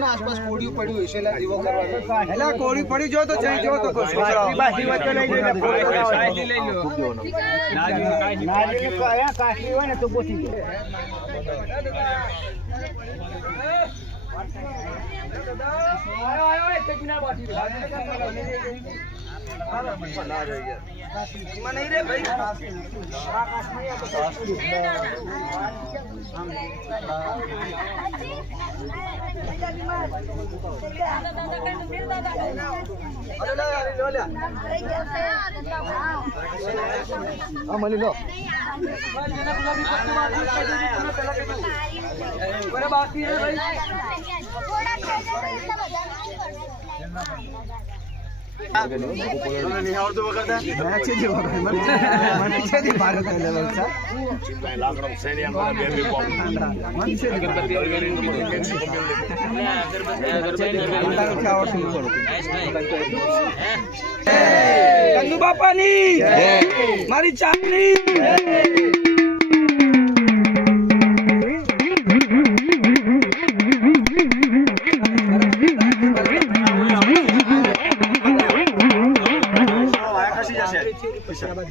આસપાસ કોડિયું પડ્યું હશે એટલે દીવો કરવાનો એલા કોળી પડી જો તો જઈ જો તો બાજી વચ્ચે લઈ જઈને કાઢી લઈ લો નાજી કયા કાશી હોય ને તો બોસી ગયો આયો એક કિના બાજી મને રે ભાઈ આકાશ નહીં આ તો મળી લો બરાબર બાકી હે ભાઈ કંદુ બાપાની મારી ચાંદની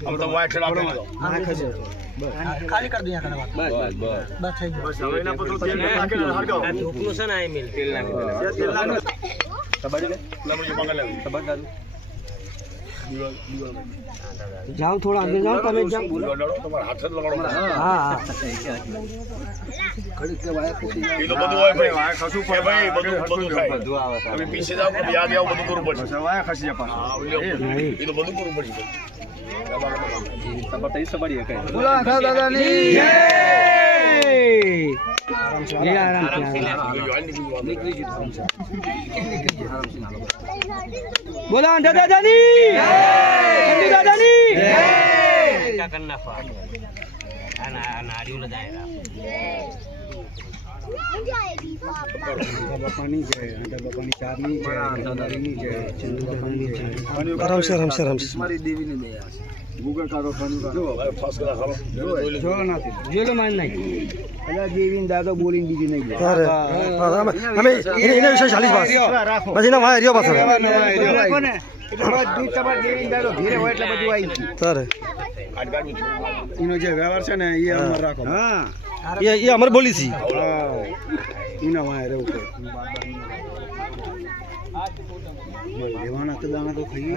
हम तो वाइट खड़ा कर दो खाली कर दिया बस बस बस હવે એના પર તો તેલ નાખીને હરગાવ ધૂપનું છે ને આ મિલ તેલ નાખી તેલ નાખ तबड़ी ले ना मुझे मंगल ले તબક દાદુ जाओ थोड़ा आगे जाओ तब जाओ लड़ो तुम्हारा हाथ से लगाड़ो हां ઘડી કે વાયા ખુશી ये तो બધું હોય ભાઈ ખસું પડે ભાઈ બધું થાય તમે પીછે જાઓ કે યાદ આવો બધું કરવું પડશે વાયા ખસી જા પાછો હા એ તો બધું કરવું પડશે તબ તઈ સબડી હે બોલો આખા દાદાની જય ये आराम से बोला दादा दादी जय दादा दादी क्या करना फा नारियल जाएगा बापानी जय बापानी चारनी जय दादानी जय चंदू बापानी जय आराम से મારી દેવીની દયા છે ગૂગલ કાઢો ખાનું જો ફર્સ્ટ ક્લાસ હાલો जो ना जो लो मान नहीं અલા દેવીને દાદો બોલીને બીજી નહીં अरे हमें इन्हें विशेष 40 बात बस इन्हें वहां रियो बात કોને એટલે બધું તમારે દેવીને દાદો ઘેરે હોય એટલે બધું આવી ગયું सर આટ ગાડી એનો જે વ્યવહાર છે ને એ અમાર રાખો હા ये हमारी बोली थी એના વાય રહેવું પડે લેવાના તો દાણા તો ખાઈએ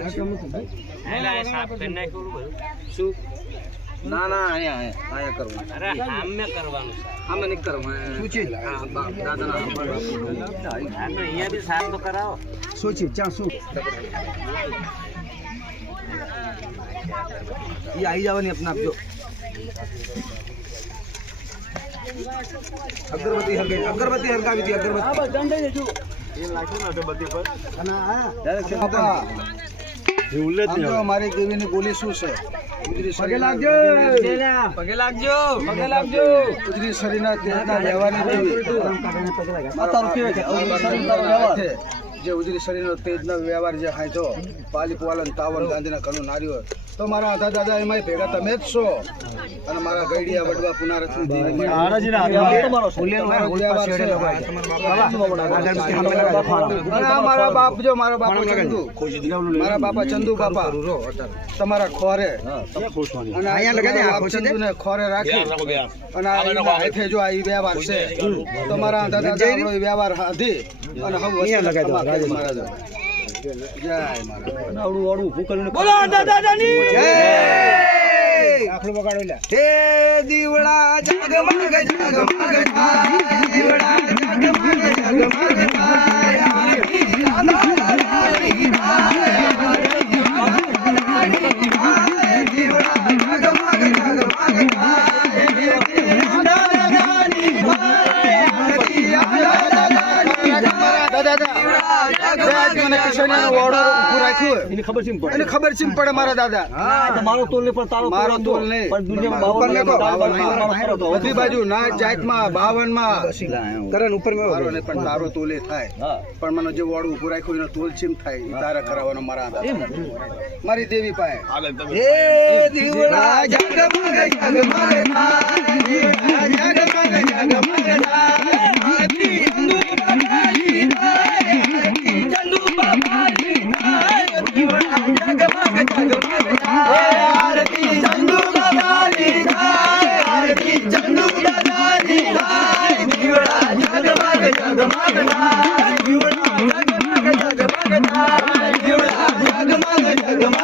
એલા એ સાફ કરીને નાખ્યું શું ના ના આયા આયા કરવું અરે હામે કરવાનું છે આમે નહીં કરવું શું છે દાદાના આ તો અહીંયા બી સાફ તો કરાવો શું છે ચા શું ये आई जावनी अपना आप जो अगरबत्ती हरगावी थी अगरबत्ती તેલ નાખ્યું ને અગરબત્તી પર અને આ બાપા એ ઉલ્લેખ આમ તો અમારી દેવીની બોલી શું છે પગે લાગજો ઉજરી શરીરના તેજના વ્યવહારની દેવી માતા રૂપિયા છે વ્યવહાર છે જે ઉજરી શરીરનો તેજનો વ્યવહાર જે હાય છો પાલી પાલન તાવન ગાંધીના કનું નાર્યો તો મારા આધા દાદા એમાં ભેગા તમે જ છો અને મારા ગઈડિયા વડવા પુનારથની દેવી આરાજીના મારા બાપ જો મારા બાપા ચંદુ મારા બાપા ચંદુ બાપા તમારા ખોરે અને અહીંયા લગાડી ચંદુને ખોરે રાખી અને આ હાથે જો આ વ્યવહાર છે તો મારા દાદા દાદા વ્યવહાર હાથી અને હવે અહીંયા લગાડી દો રાજા મહારાજ જય મહારાજ બોલો દાદાની જય હે દીવડા જગમગ જગમગ થાય દીવડા જગમગ જગમગ થાય આરતી દાદા દાદાની થાય દીવડા જગમગ જગમગ થાય એની ખબર છે એને ખબર છે પડે મારા દાદા મારો તોલ ને પણ તારો મારો તોલ નહીં પણ દુનિયામાં બધી બાજુ નાચ જાતમાં 52 માં કરણ ઉપર મારો ને પણ તારો તોલે થાય પણ મને જે વાળું ઉભું રાખ્યું એનો તોલ ચીમ થાય ઈ તારા કરાવવાનો મારા દાદા મારી દેવી પાસે હે દીવડા જગમગ જગમગ થાય દીવડા જગમગ જગમગ થાય આરતી ચંદુ બાબાની થાય આરતી ચંદુ બાબાની થાય દીવડા જગમગ જગમગ થાય આરતી ચંદુ બાબાની થાય આરતી ચંદુ દાદાની થાય દીવડા જગમગ જગમગ થાય દીવડા જગમગ જગમગ થાય દીવડા જગમગ જગમગ થાય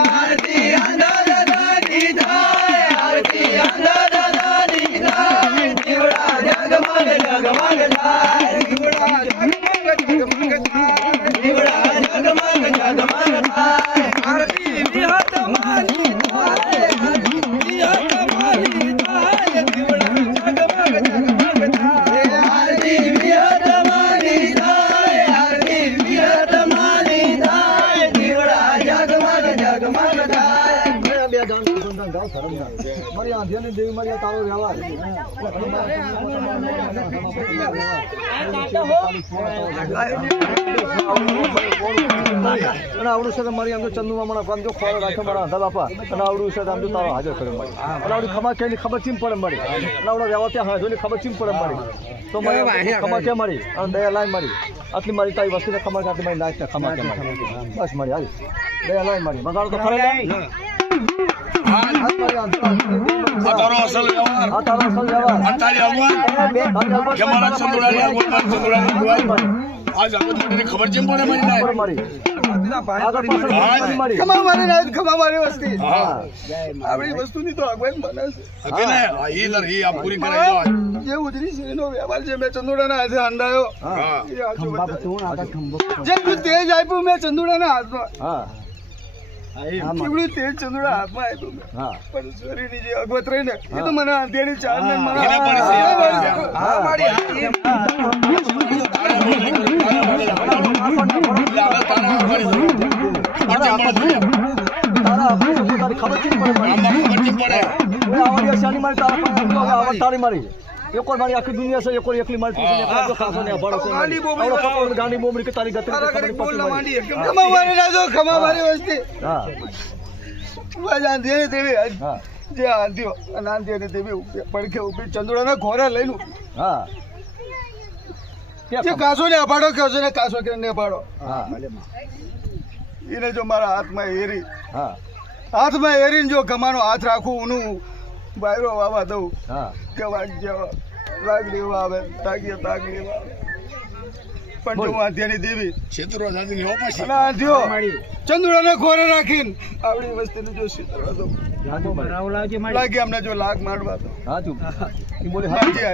આરતી દાદા દાદાની થાય આરતી દાદા દાદાની થાય દીવડા જગમગ જગમગ થાય આરતી દાદા દાદાની થાય આરતી દાદા દાદાની થાય દીવડા જગમગ જગમગ થાય દીવડા જગમગ જગમગ થાય દીવડા જગમગ જગમગ થાય આરતી વિહતમાની થાય આરતી વિહતમાની થાય દીવડા જગમગ જગમગ થાય આરતી વિહતમાની થાય આરતી વિહતમાની થાય દીવડા જગમગ જગમગ થાય બે ગામ સંતાન ગાવ શરમ ના મારી આંધ્યાની દેવી મારી આ તારો વ્યવહાર અને આવડું છે મારી આમ ચંદુમાં મને આમ જો ખોરાક રાખે મારા આંધા બાપા અને આવડું છે આમ જો તારો હાજર કર્યો મારી અને આવડી ખમા કે ખબર ચીમ પડે મારી અને આવડો વ્યવહાર ત્યાં હાજર ખબર ચીમ પડે મારી તો મારી ખમા કે મારી અને દયા લાઈ મારી આટલી મારી તારી વસ્તુને ખમા કાઢી મારી નાચ ખમા કે મારી બસ મારી આવી દયા લાઈ મારી બગાડો તો ખરે તારો અસલ વ્યવહાર તારી અગવાન કે મારા ચંદુડાની અગવાન ચંદુડાની અગવાન આજ અગવાનને ખબર છે પડે મારી ખમા મારી ના ખમા મારી વસ્તી આપણી વસ્તુની તો અગવાન બને છે કે ને ઈ આ પૂરી કરાઈ દો જે ઉજરી છે એનો વ્યવહાર છે મેં ચંદુડાના હાથે અંધાયો જેટલું તેજ આપ્યું મેં ચંદુડાના હાથમાં કેવડું તેજ ચંદુડા હાથમાં આપ્યું પણ શરીરની જે અગવત રહી ને એ તો મને અંધેરી ચાર ને તારી મારી એક મારી આખી દુનિયા છે એક એકલી મારી ગાંડી બોમડી કે તારી ગતિ ખમા મારી વસ્તી અંધેરી દેવી જે આંધ્યો અને અંધેરી દેવી પડખે ઉભી ચંદુડાના ઘોડા લઈને જે કાસો ને અપાડો કહો છો ને કાસો કે અપાડો એને જો મારા હાથમાં એરીને જો કમાનો હાથ રાખું ઊનું બાયરો વાવા દઉં કે વાગ્ય લાગ લેવા આવે તાગીએ તાગ લેવા આવે પણ જો આંધ્યાની દેવી છેતરો જાતિની ઓપાસી અને આંધ્યો ચંદુડાને ખોરે રાખીને આવડી વસ્તીને જો છેતરવા દઉં લાગે અમને જો લાગ માંડવા દો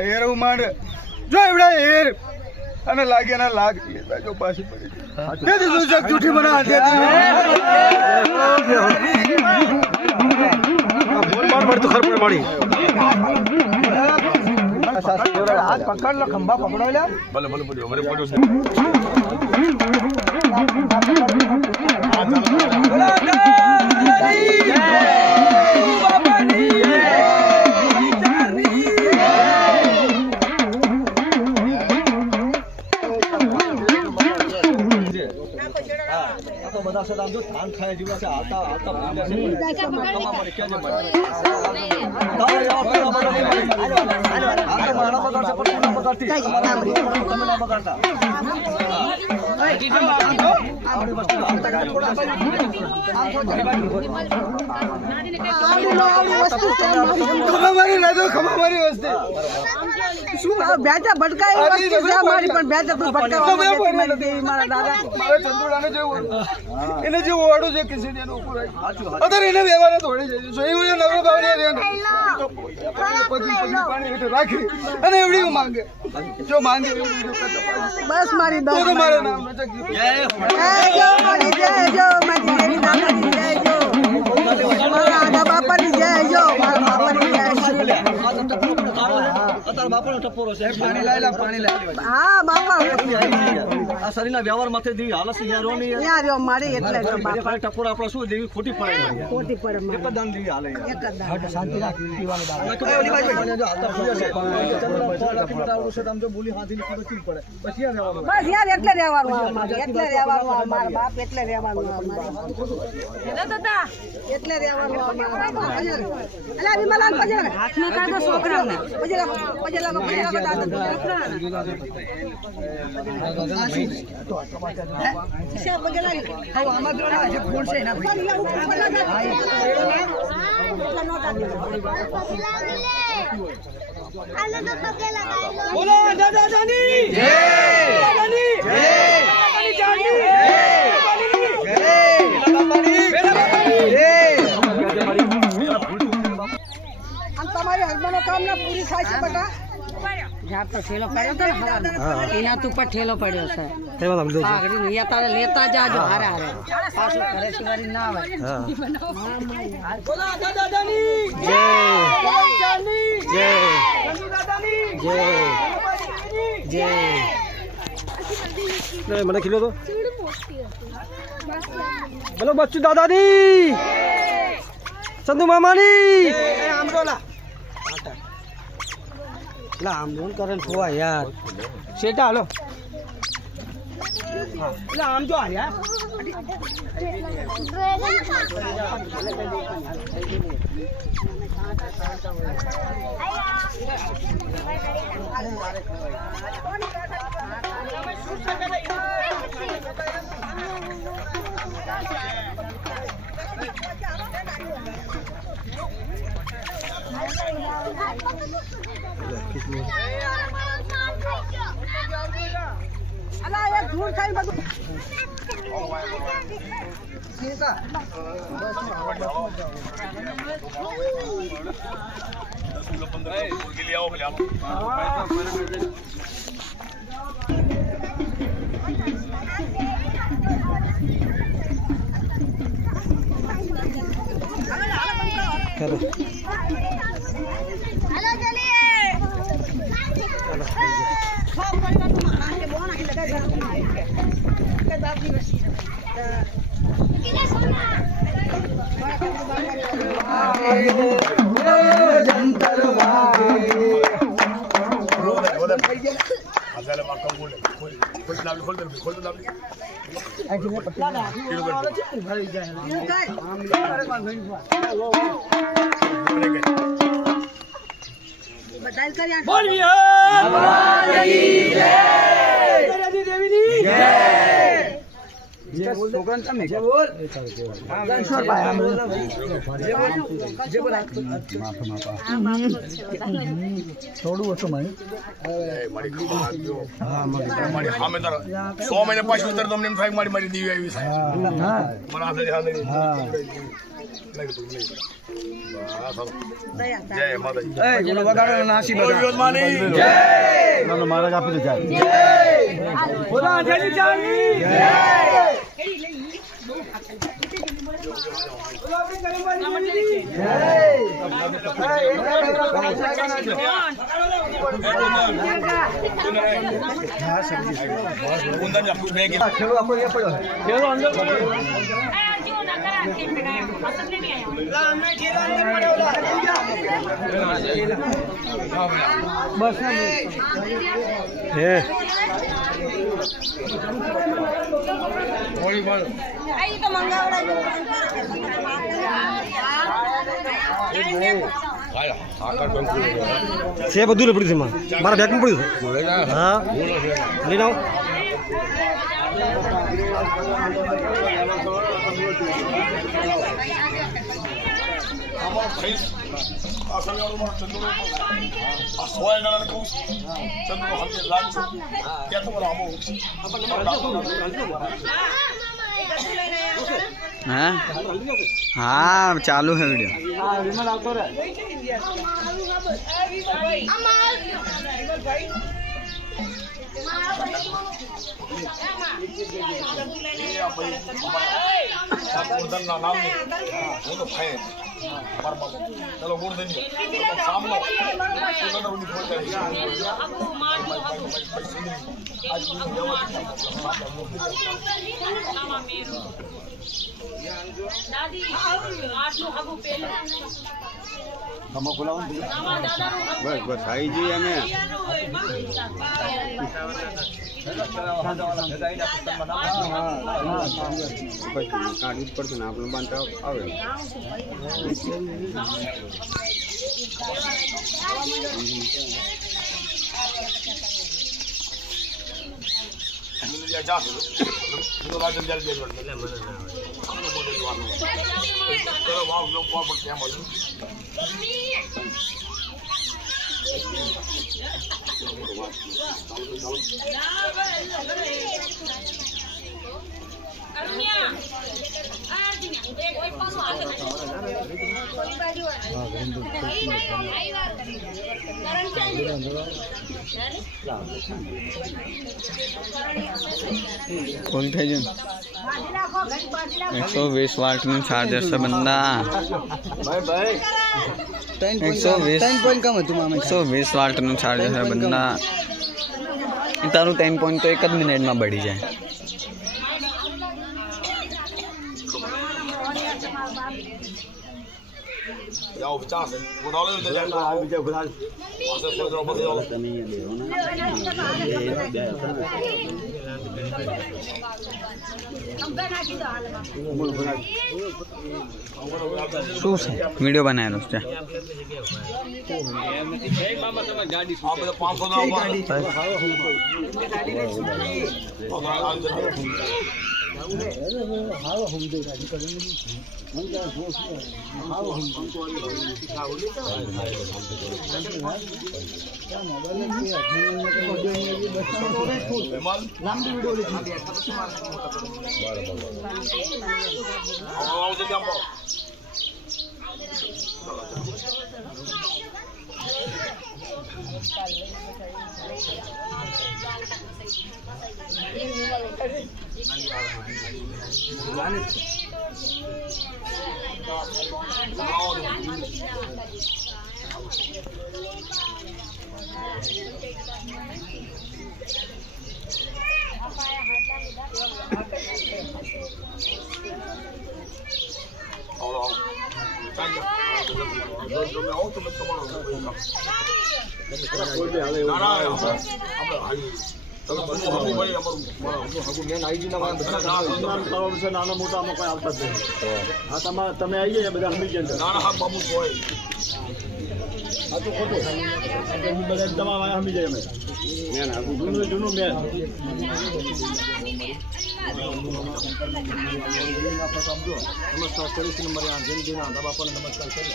હેર માંડે જો એવડા હેર અને લાગે ના લાગ લેતા જો પાછી પડી તેથી તું જગ જૂઠી મને હાથ પકડ લો ખંભા પકડો લે ભલે ભલે પડ્યો મને પડ્યો બધા છે આમ જો ધાન ખાય જેવા છે આતા આતા ખમા મારી વસ્તી શું બેચા ભટકાય વસ્તુ છે મારી પણ બેચા તું ભટકાવા નથી મારા દાદા મારા ચંદુડાને જેવું એને જેવું વાડું છે કે સીડીનો ઉપર અત્યારે એને વ્યવહાર થોડી જાય છે એવું નવરો બાવડી પછી પાણી હેઠળ રાખી અને એવડી માંગે જો માંગે બસ મારી દો મારા નામ જય જો મારી જય જો મારી દેવી દાદાની જય જો મારા આદા બાપાની જય જો મારા બાપાની જય અત્યારે બાપાનો ટપોરો છે પાણી લાયેલા હા બાપા આ શરીરના વ્યવહાર માથે દેવી હાલત છે યાર ઓની યાર યો મારી એટલે તો બાપા ટપોરો આપણે શું દેવી ખોટી પડે ખોટી પડે એક જ દાન દેવી હાલે એક જ દાન શાંતિ રાખ પીવાનો દાન જો બોલી હાથી ખબર પડે પછી યાર રહેવાનું બસ યાર એટલે રહેવાનું અમારે એટલે રહેવાનું મારા બાપ એટલે રહેવાનું અમારે દાદા એટલે રહેવાનું અમારા બાપ અલા વિમલાન પજે હાથમાં કાઢો છોકરાઓને પજે બોલો દાદા જાની જય દાદાની જય જાની તમારી હસબન્ડનો કામ ના પૂરી થાય છે બેટા ઝાપ તો ઠેલો પડ્યો તો એના તું પર ઠેલો પડ્યો છે પાઘડી નહીં તારે લેતા જાજો હારે હારે પાછું ઘરે સિવારી ના આવે બોલો દાદા જાની જય જાની જય દાદાની જય જય મને ખીલો તો બોલો બચ્ચુ દાદાની ચંદુ મામાની આમ બોલા લા આમ ફોન કરે ફોવા યાર શેટા હાલો લા આમ જો યાર અલા એક ધૂળ ખાઈ બધું થોડું હતું મારી સો મહિને પાછું ઉતર તમને એમ થાય મારી દેવી આવી મારા આપી દે બસ હે આઈ તો મંગાવડા છે બધું પડ્યું છે મારા બેગમાં પડ્યું છે હા લઈ આવો અમારો ભાઈ આ સળિયાળો મારો ચંદ્રો આ સોય નારાયણ કહું ચંદ્રો હલ્કે લાગજો ત્યાં તમારો આબો હા હા ચાલુ है वीडियो હા વિમલ આવતો રે ગોરધનના નામને હું તો ભાઈ મારા બાપુ ચલો ગોરધન સામનો ઉની ખમા ખોલાવો બસ બસ આવી જઈએ અમે કાઢવી જ પડશે ને આપણે બાંધતા આવે રાજન જલ બે વાવ લોકો પર કેમ બોલું ફૂલ થઈ ગયું 120 વોલ્ટનું ચાર્જર છે બંદા ભાઈ 120 વોલ્ટનું ચાર્જર છે બંદા તારું 3 પોઈન્ટ તો 1 જ મિનિટમાં બળી જાય જાઓ 50 બોલાવો તો જાય આ બીજા બધા પાસે સોદરો બદલો તમે શું છે વિડીયો બનાવેલો છે આ બધા નાના મોટા માં કોઈ આવતા જ નહીં હા તમે આવી જાય બધા સમજી ગયા નાના હા બાબુ હોય આ તો ખોટું બધા તમારા સમજી જાય અમે જૂનું મેન નમસ્કાર 40 નંબરે આ જૈન દિના બાપાને નમસ્કાર કરી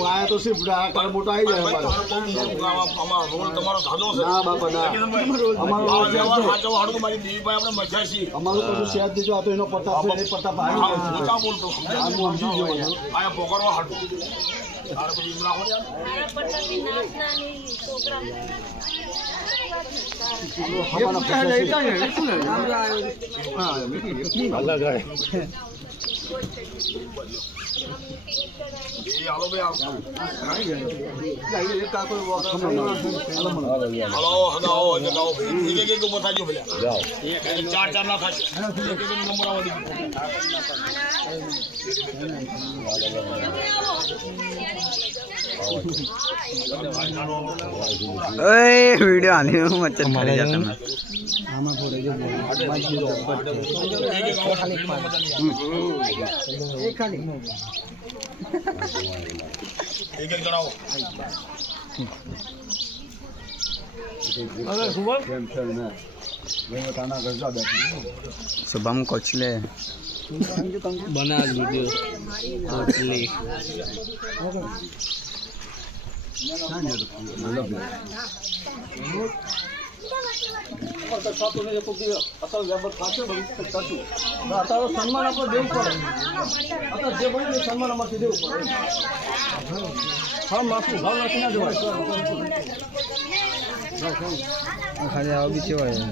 આયા તો સિર્ફ મોટો આવી જાય તમારો ધાનો છે ના બાપા ના અમારો મારી દેવીભાઈ આપણે મજા છે અમારું કશું શેર દીધો આ તો એનો પ્રતાપ છે પ્રતાપ આવી બોલતો આયા પોકરવા હાટું તારે પછી ઇમરા હો યાર અલગ હે હાલો ભાઈ હાલો હદાઓ જગાઓ એક એક ઉભો થાજો ભલે જાઓ ચાર ચાર ના થાશે એક એક નંબર આવડી ઓય वीडियो आने में मत चल जाता मैं આમાં થોડે જો એક જણાવો शुभम कोचले बना वीडियो સન્માન આપણે દેવું પડે જે બને સન્માન અમારથી દેવું પડે હા માફું ભાવ નાખી ના દેવાય ખાલી આવા બી કેવાય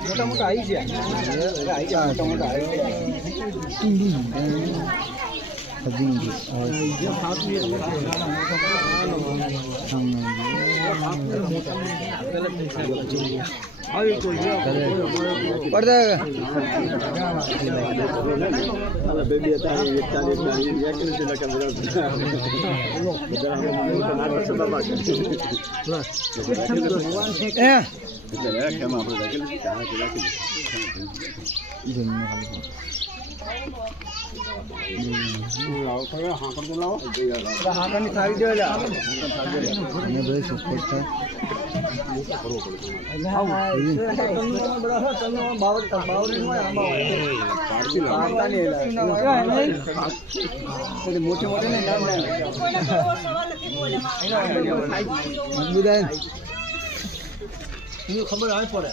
મોટા મોટા આવી ગયા મોટા મોટા મોટે મોટે ખબર આવે પડે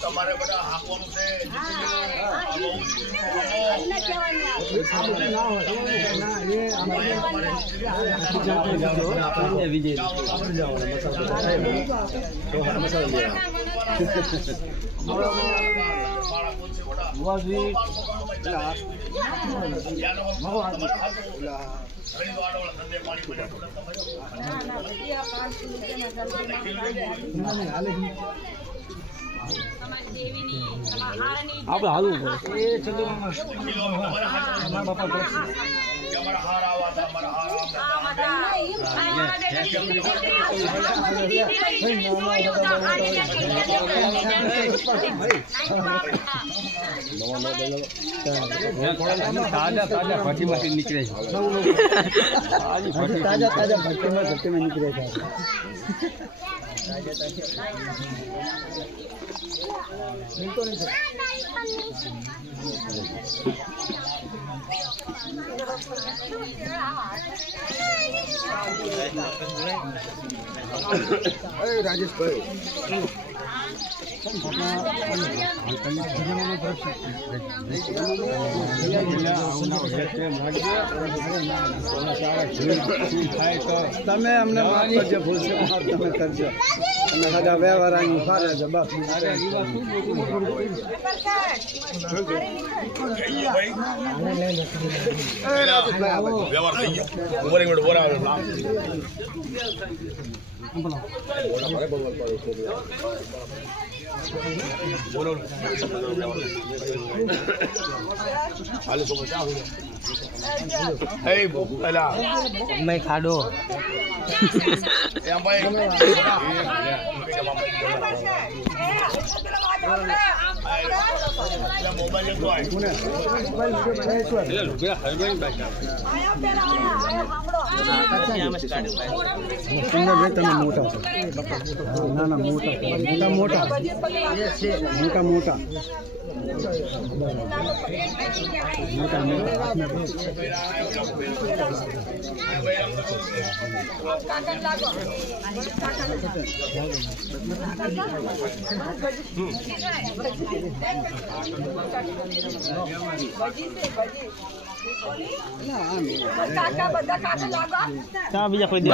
તમારે બધા હાંકવાનું આપણે હાલવું પડે એ અમારા હાર આવા હતા અમારા ताजा भट्टी निकले ताजा ताजा भट्टी में निकले मिलतो नहीं राजेश भाई તમે અમને માફ કરજો ભૂલ છે માફ તમે કરજો અને બધા વ્યવહાર અહીં સારા જવાબ વ્યવહાર થઈ ગયો ઉપર એક મિનિટ બોલા બોલો હાલે તો મજા આવે એ બોલા मैं खाडो એમ ભાઈ મોબાઈલ તો આય તમે મોટા ના ના મોટા મોટા મોટા મોટા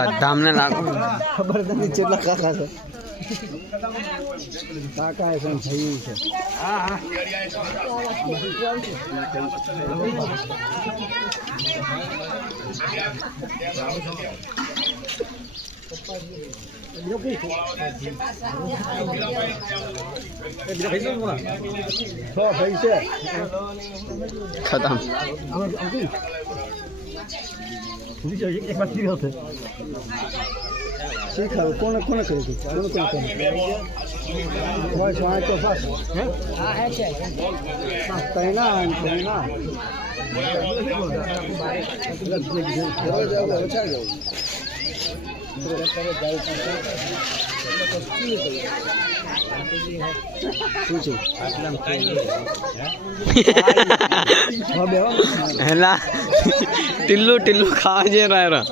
બધા અમને લાગો ખબર નથી કેટલા કાકા છે કાકા એ પણ થયું છે खत्म એક વાત ફ્રી હશે શીખાવ કોને કોને કર્યું કોને કોને કર્યું બસ આ તો બસ હે હા હે છે તૈના હેલા ટિલ્લુ ટિલ્લુ ખાવા જે રહ્યો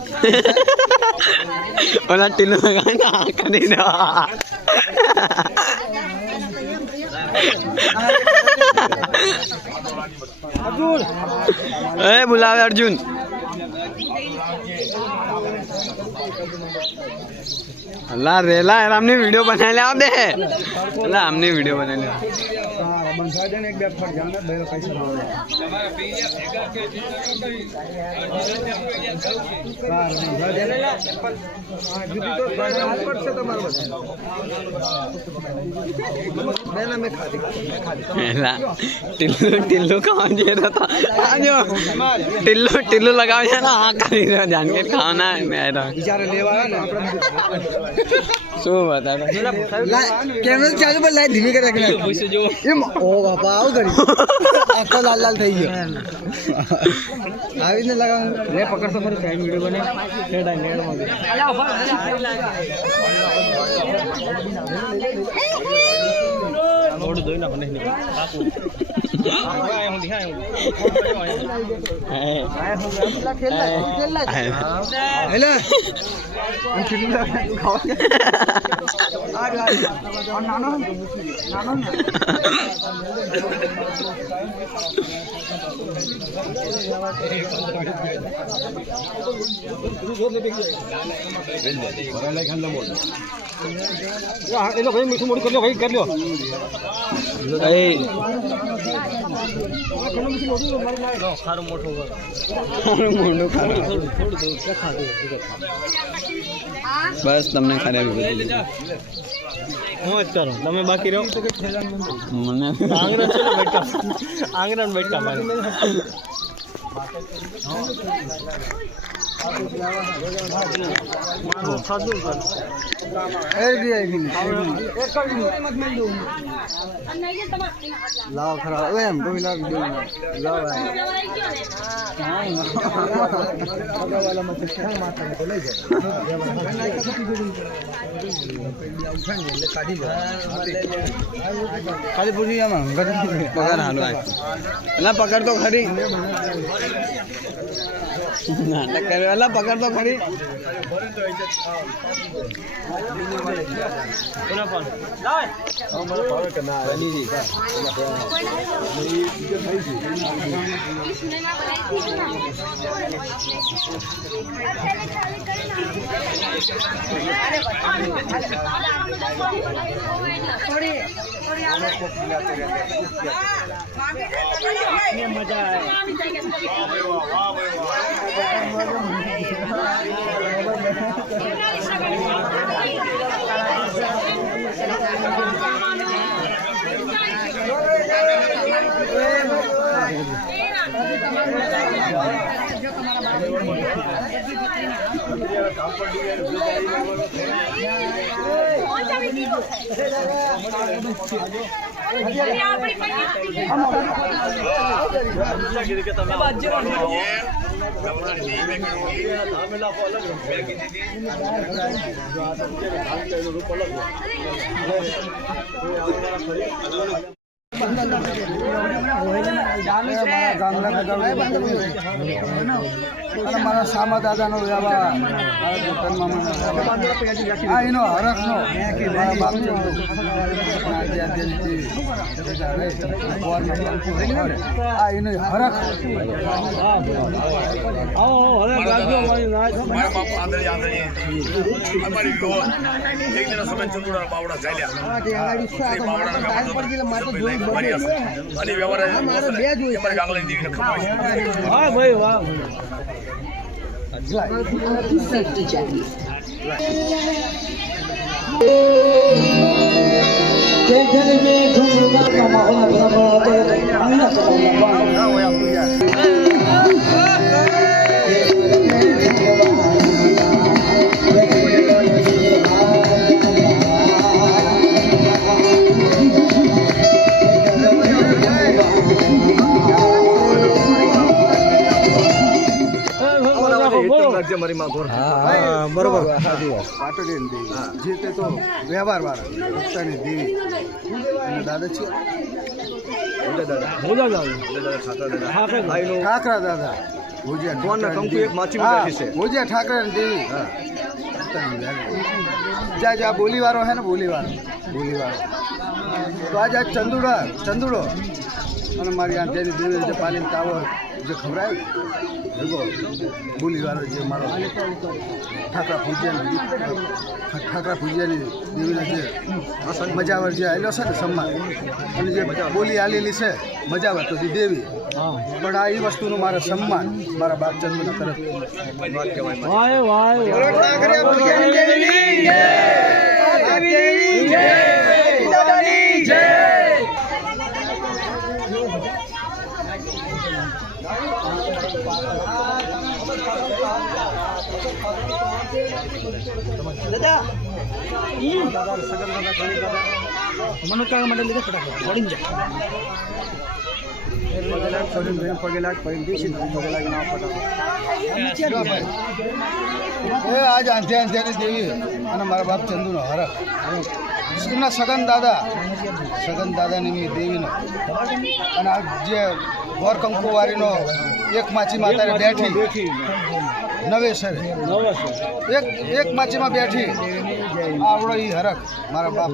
ઓલા ટિલ્લુ લગાવે ને આ કરી દેવા અર્જુન એ બોલાવે અર્જુન अल्लाह रेला यार हमने वीडियो बना लिया आप दे अल्लाह हमने वीडियो बना लिया બંધા દે ને એક બે ફટ જાને બે પૈસા टिल्लू टिल्लू कहाँ जे रहा था टिल्लू टिल्लू लगाओ ना हाँ कर जान के खाना है मेरा बिचारे लेवा है ना શું બતા કેમેરા ચાલુ પર લાઈટ ધીમી કરી રાખી જો એમ ઓ બાપા આવ કરી આખો લાલ લાલ થઈ ગયો આવીને લગાવ લે પકડ તમારે સાઈડ વિડિયો બને નેડા નેડ માં મોડ દોઈ ના બને કાકુ આય હું દિખાય હું હેલા આ કેટલા ખાવા નાનો એ ભાઈ મીઠું મોડું કરી લો ભાઈ કરી લો ખારું મોટું બસ તમને ખાલી હું જ કરો તમે બાકી રહો મને આંગણ બેઠા મારે લાવ ખરા એમ કોઈ લાવ લાવ ખાલી પૂછી જામાં પગાર હાલો એલા પકડ તો ખરી નાટક કરે એલા પકડ તો ખરી મારા સામા દાદાનો વ્યવહાર એનો હરખનો મારા બાપનો એનો હરખ હા ભાઈ વાહ બરોબર પાટડી દેવી જે તે તો વ્યવહાર વાળા ભક્તાની દેવી અને દાદા છે ઠાકરા દાદા ભોજિયા ઠાકરા દેવી જ્યાં જ્યાં બોલીવાળો હે ને બોલીવાળો તો આજે ચંદુડો અને મારી આ જેની દેવી જે પાલીન ટાવર જે ખવડાય બોલીવાળો જે મારો ઠાકરા પૂજ્યાની દેવીના જે મજાવર જે આવેલો છે ને સન્માન અને જે બોલી આલેલી છે મજાવર તો દેવી પણ આ એ વસ્તુનું મારે સન્માન મારા બાપ ચંદુના તરફ મનોકાળ માટે લીધે ફટાફટ પડી જાય આજ આંધ્યાની દેવી અને મારા બાપ ચંદુનો હરખ એમના સગન દાદાની એમની દેવીનો અને આ જે ગોર કંકુવારીનો એક માછી માતા બેઠી નવેસરે એક માછીમાં બેઠી આવડો એ હરખ મારા બાપ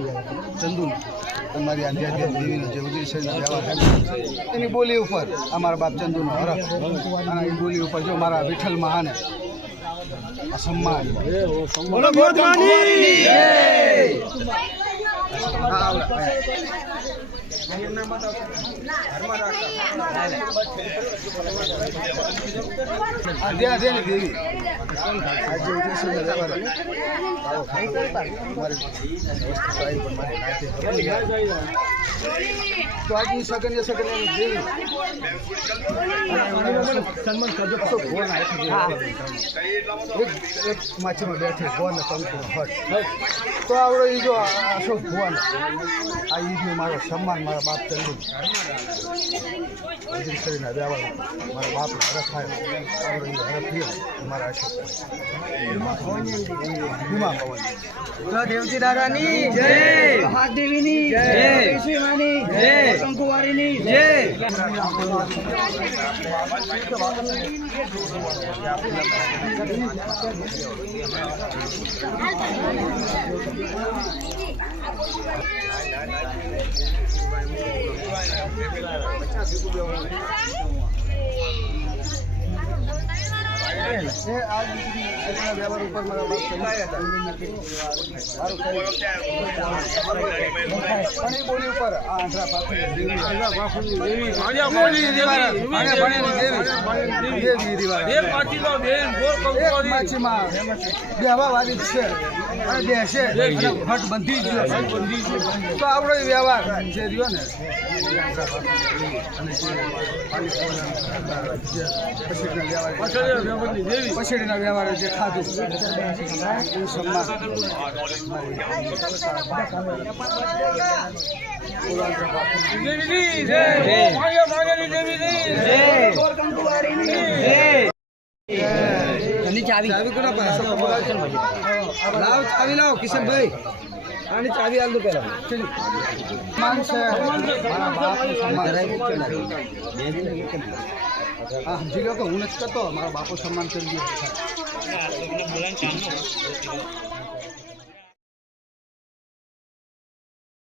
ચંદુનો તમારી આધ્યાત્મિક દેવીનો જે ઉદય છે એની બોલી ઉપર અમારા બાપ ચંદુનો હરખ અને એ બોલી ઉપર જો મારા વિઠ્ઠલ મહાને સન્માન દેવી તો આજની સગન દેવી સન્માન કરજો એક માછીમાં બેઠી ભુવન કંકુ હટ તો આવડો એ જો અશોક ભુવન આ ઈદનું મારો સન્માન મારા બાપ ચંદુ શરીરના વ્યવહાર મારા બાપનો હરખ થાય આવડો એ હરખ થયો મારા અશોક ભીમા પવન દેવજી દાદાની જય મહાદેવીની જય શિવાની જય કંકુવારીની જય વ્યવહાર ઉપર મારા બોલી ઉપર બેહવા વાળી છે અને બેસે ભટ બંધી ગયો તો આપણો વ્યવહાર જે રહ્યો ને પછીના વ્યવહારે જે ખાધું એ સન્માન ચાવી લાવો કિશનભાઈ આની ચાવી આલ દો પેલા માન છે મારા બાપનું સન્માન સમજી લો કે હું નથી કરતો મારા બાપુ સન્માન કરી દે